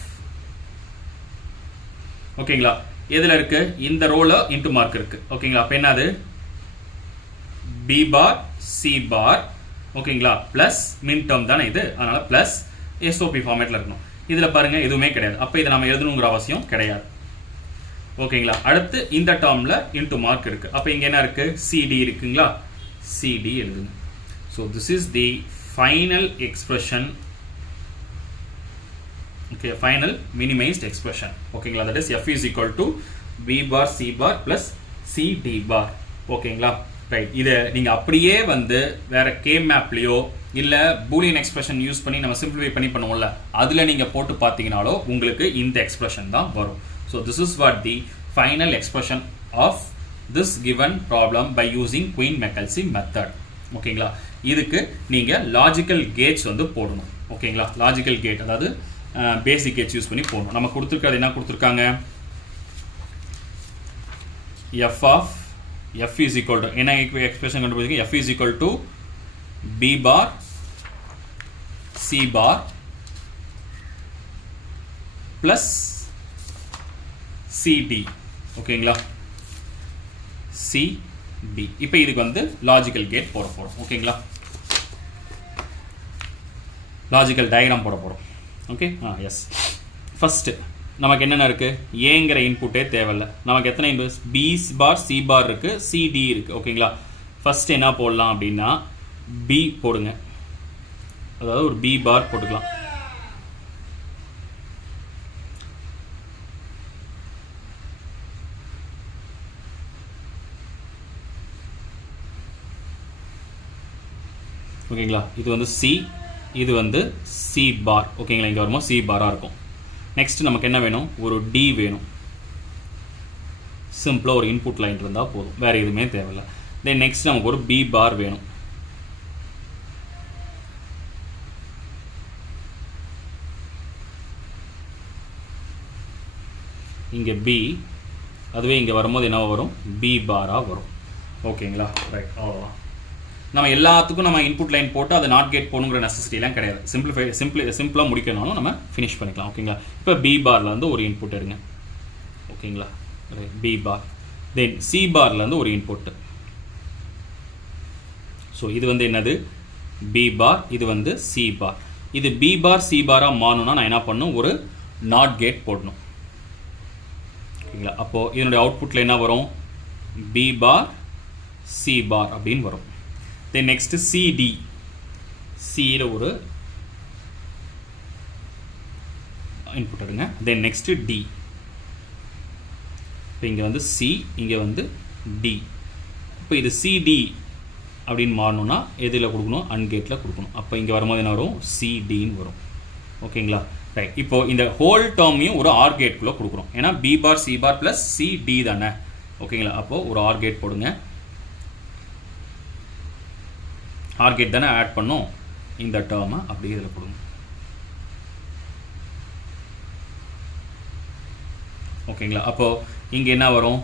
ஓகேங்களா, எதில் இருக்கு, இந்த ரோல இன்டூ மார்க் இருக்கு. ஓகேங்களா. அப்போ என்னது b பார் c பார், ஓகேங்களா, பிளஸ் மின் டேர்ம் தானே இது, அதனால பிளஸ் SOP ஃபார்மேட்ல இருக்கணும். இதில் பாருங்க எதுவுமே கிடையாது, அப்போ இதை நம்ம எழுதணுங்கிற அவசியம் கிடையாது. ஓகேங்களா. அடுத்து இந்த டேர்மில் இன்டூ மார்க் இருக்கு, அப்போ இங்கே என்ன இருக்கு, CD இருக்குங்களா, CD எழுதுங்க. So this is the final expression. Okay, final minimized expression. ஓகேங்களா. That is F is equal to B bar C bar plus CD bar. ஓகேங்களா. ரைட். இதை நீங்கள் அப்படியே வந்து வேற K மேப்லையோ இல்லை பூலியன் எக்ஸ்பிரஷன் யூஸ் பண்ணி நம்ம சிம்பிளிஃபை பண்ணி பண்ணுவோம்ல, அதில் நீங்கள் போட்டு பார்த்தீங்கனாலோ உங்களுக்கு இந்த எக்ஸ்பிரஷன் தான் வரும். So this is what the final expression of this given problem by using Quine McCluskey method. ஓகேங்களா. இதுக்கு நீங்கள் லாஜிக்கல் கேட்ஸ் வந்து போடணும். ஓகேங்களா. லாஜிக்கல் கேட் அதாவது பேசிக் கேட்ஸ் யூஸ் பண்ணி போடணும். நம்ம கொடுத்துருக்கிறது என்ன கொடுத்துருக்காங்க, F is equal to என்ன expression கண்டுபிடிச்சிங்க, F is equal to B bar C bar plus CD. ஓகேங்களா. CD. இப்போ இதுக்கு வந்து லாஜிக்கல் கேட் போட போறோம். ஓகேங்களா. லாஜிக்கல் டயக்ராம் போட போறோம். ஓகே. எஸ். ஃபர்ஸ்ட் நமக்கு என்னென்ன இருக்குது, ஏங்கிற இன்புட்டே தேவையில்லை. நமக்கு எத்தனை இன்புட், B பார் C பார் இருக்குது, CD இருக்குது. ஓகேங்களா. ஃபர்ஸ்ட் என்ன போடலாம் அப்படின்னா B போடுங்க, அதாவது ஒரு B பார் போட்டுக்கலாம். ஓகேங்களா. இது வந்து C, இது வந்து C பார். ஓகேங்களா. இங்கே வரும்போது C பாராக இருக்கும். நெக்ஸ்ட் நமக்கு என்ன வேணும், ஒரு D வேணும். சிம்பிளாக ஒரு இன்புட் லைன் இருந்தால் போதும், வேறு எதுவுமே தேவையில்லை. தென் நெக்ஸ்ட் நமக்கு ஒரு B பார் வேணும். இங்கே B, அதுவே இங்கே வரும்போது என்ன வரும், B பாராக வரும். ஓகேங்களா. ரைட். அவ்வளோதான். நம்ம எல்லாத்துக்கும் நம்ம இன்புட் லைன் போட்டு அதை நாட் கேட் போகணுங்கிற நெசசிட்டிலாம் கிடையாது. சிம்பிளாக முடிக்கணும்னாலும் நம்ம ஃபினிஷ் பண்ணிக்கலாம். ஓகேங்களா. இப்போ B பார்லேருந்து ஒரு இன்புட் எடுங்க. ஓகேங்களா. B பார். தென் C பார்லேருந்து ஒரு இன்புட். ஸோ இது வந்து என்னது, B பார், இது வந்து C பார். இது B பார் C பாராக மாறணும்னா நான் என்ன பண்ணணும், ஒரு நாட் கேட் போடணும். ஓகேங்களா. அப்போது இதனுடைய அவுட்புட்டில் என்ன வரும், B பார் C பார் அப்படின்னு வரும். தென் நெக்ஸ்ட் CD, சியில் ஒரு இன்புட் எடுங்க. Then next D. இப்போ இங்கே வந்து C, இங்கே வந்து D. இப்போ இது CD அப்படின்னு மாறணும்னா எதில் கொடுக்கணும், அன்கேட்டில் கொடுக்கணும். அப்போ இங்கே வரும்போது என்ன வரும், CDன்னு வரும். ஓகேங்களா. ரைட். இப்போ இந்த ஹோல் டேர்மையும் ஒரு ஆர் கேட்குள்ளே கொடுக்குறோம். ஏன்னா B bar C bar plus C D தானே. ஓகேங்களா? அப்போது ஒரு ஆர் கேட் போடுங்க. ஆர் கேட் தானே ஆட் பண்ணும். இந்த டேர்மை அப்படியே இதில் கொடுங்க. ஓகேங்களா? அப்போது இங்கே என்ன வரும்?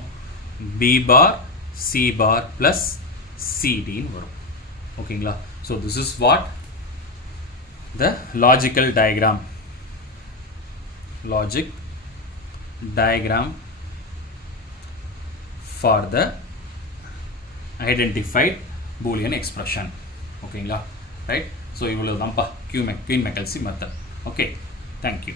B bar C bar plus சிடின்னு வரும். ஓகேங்களா? So this is what the logical diagram. Logic diagram for the identified Boolean expression. Okay, right? So you will number Queen-McKelvey method. Okay, thank you.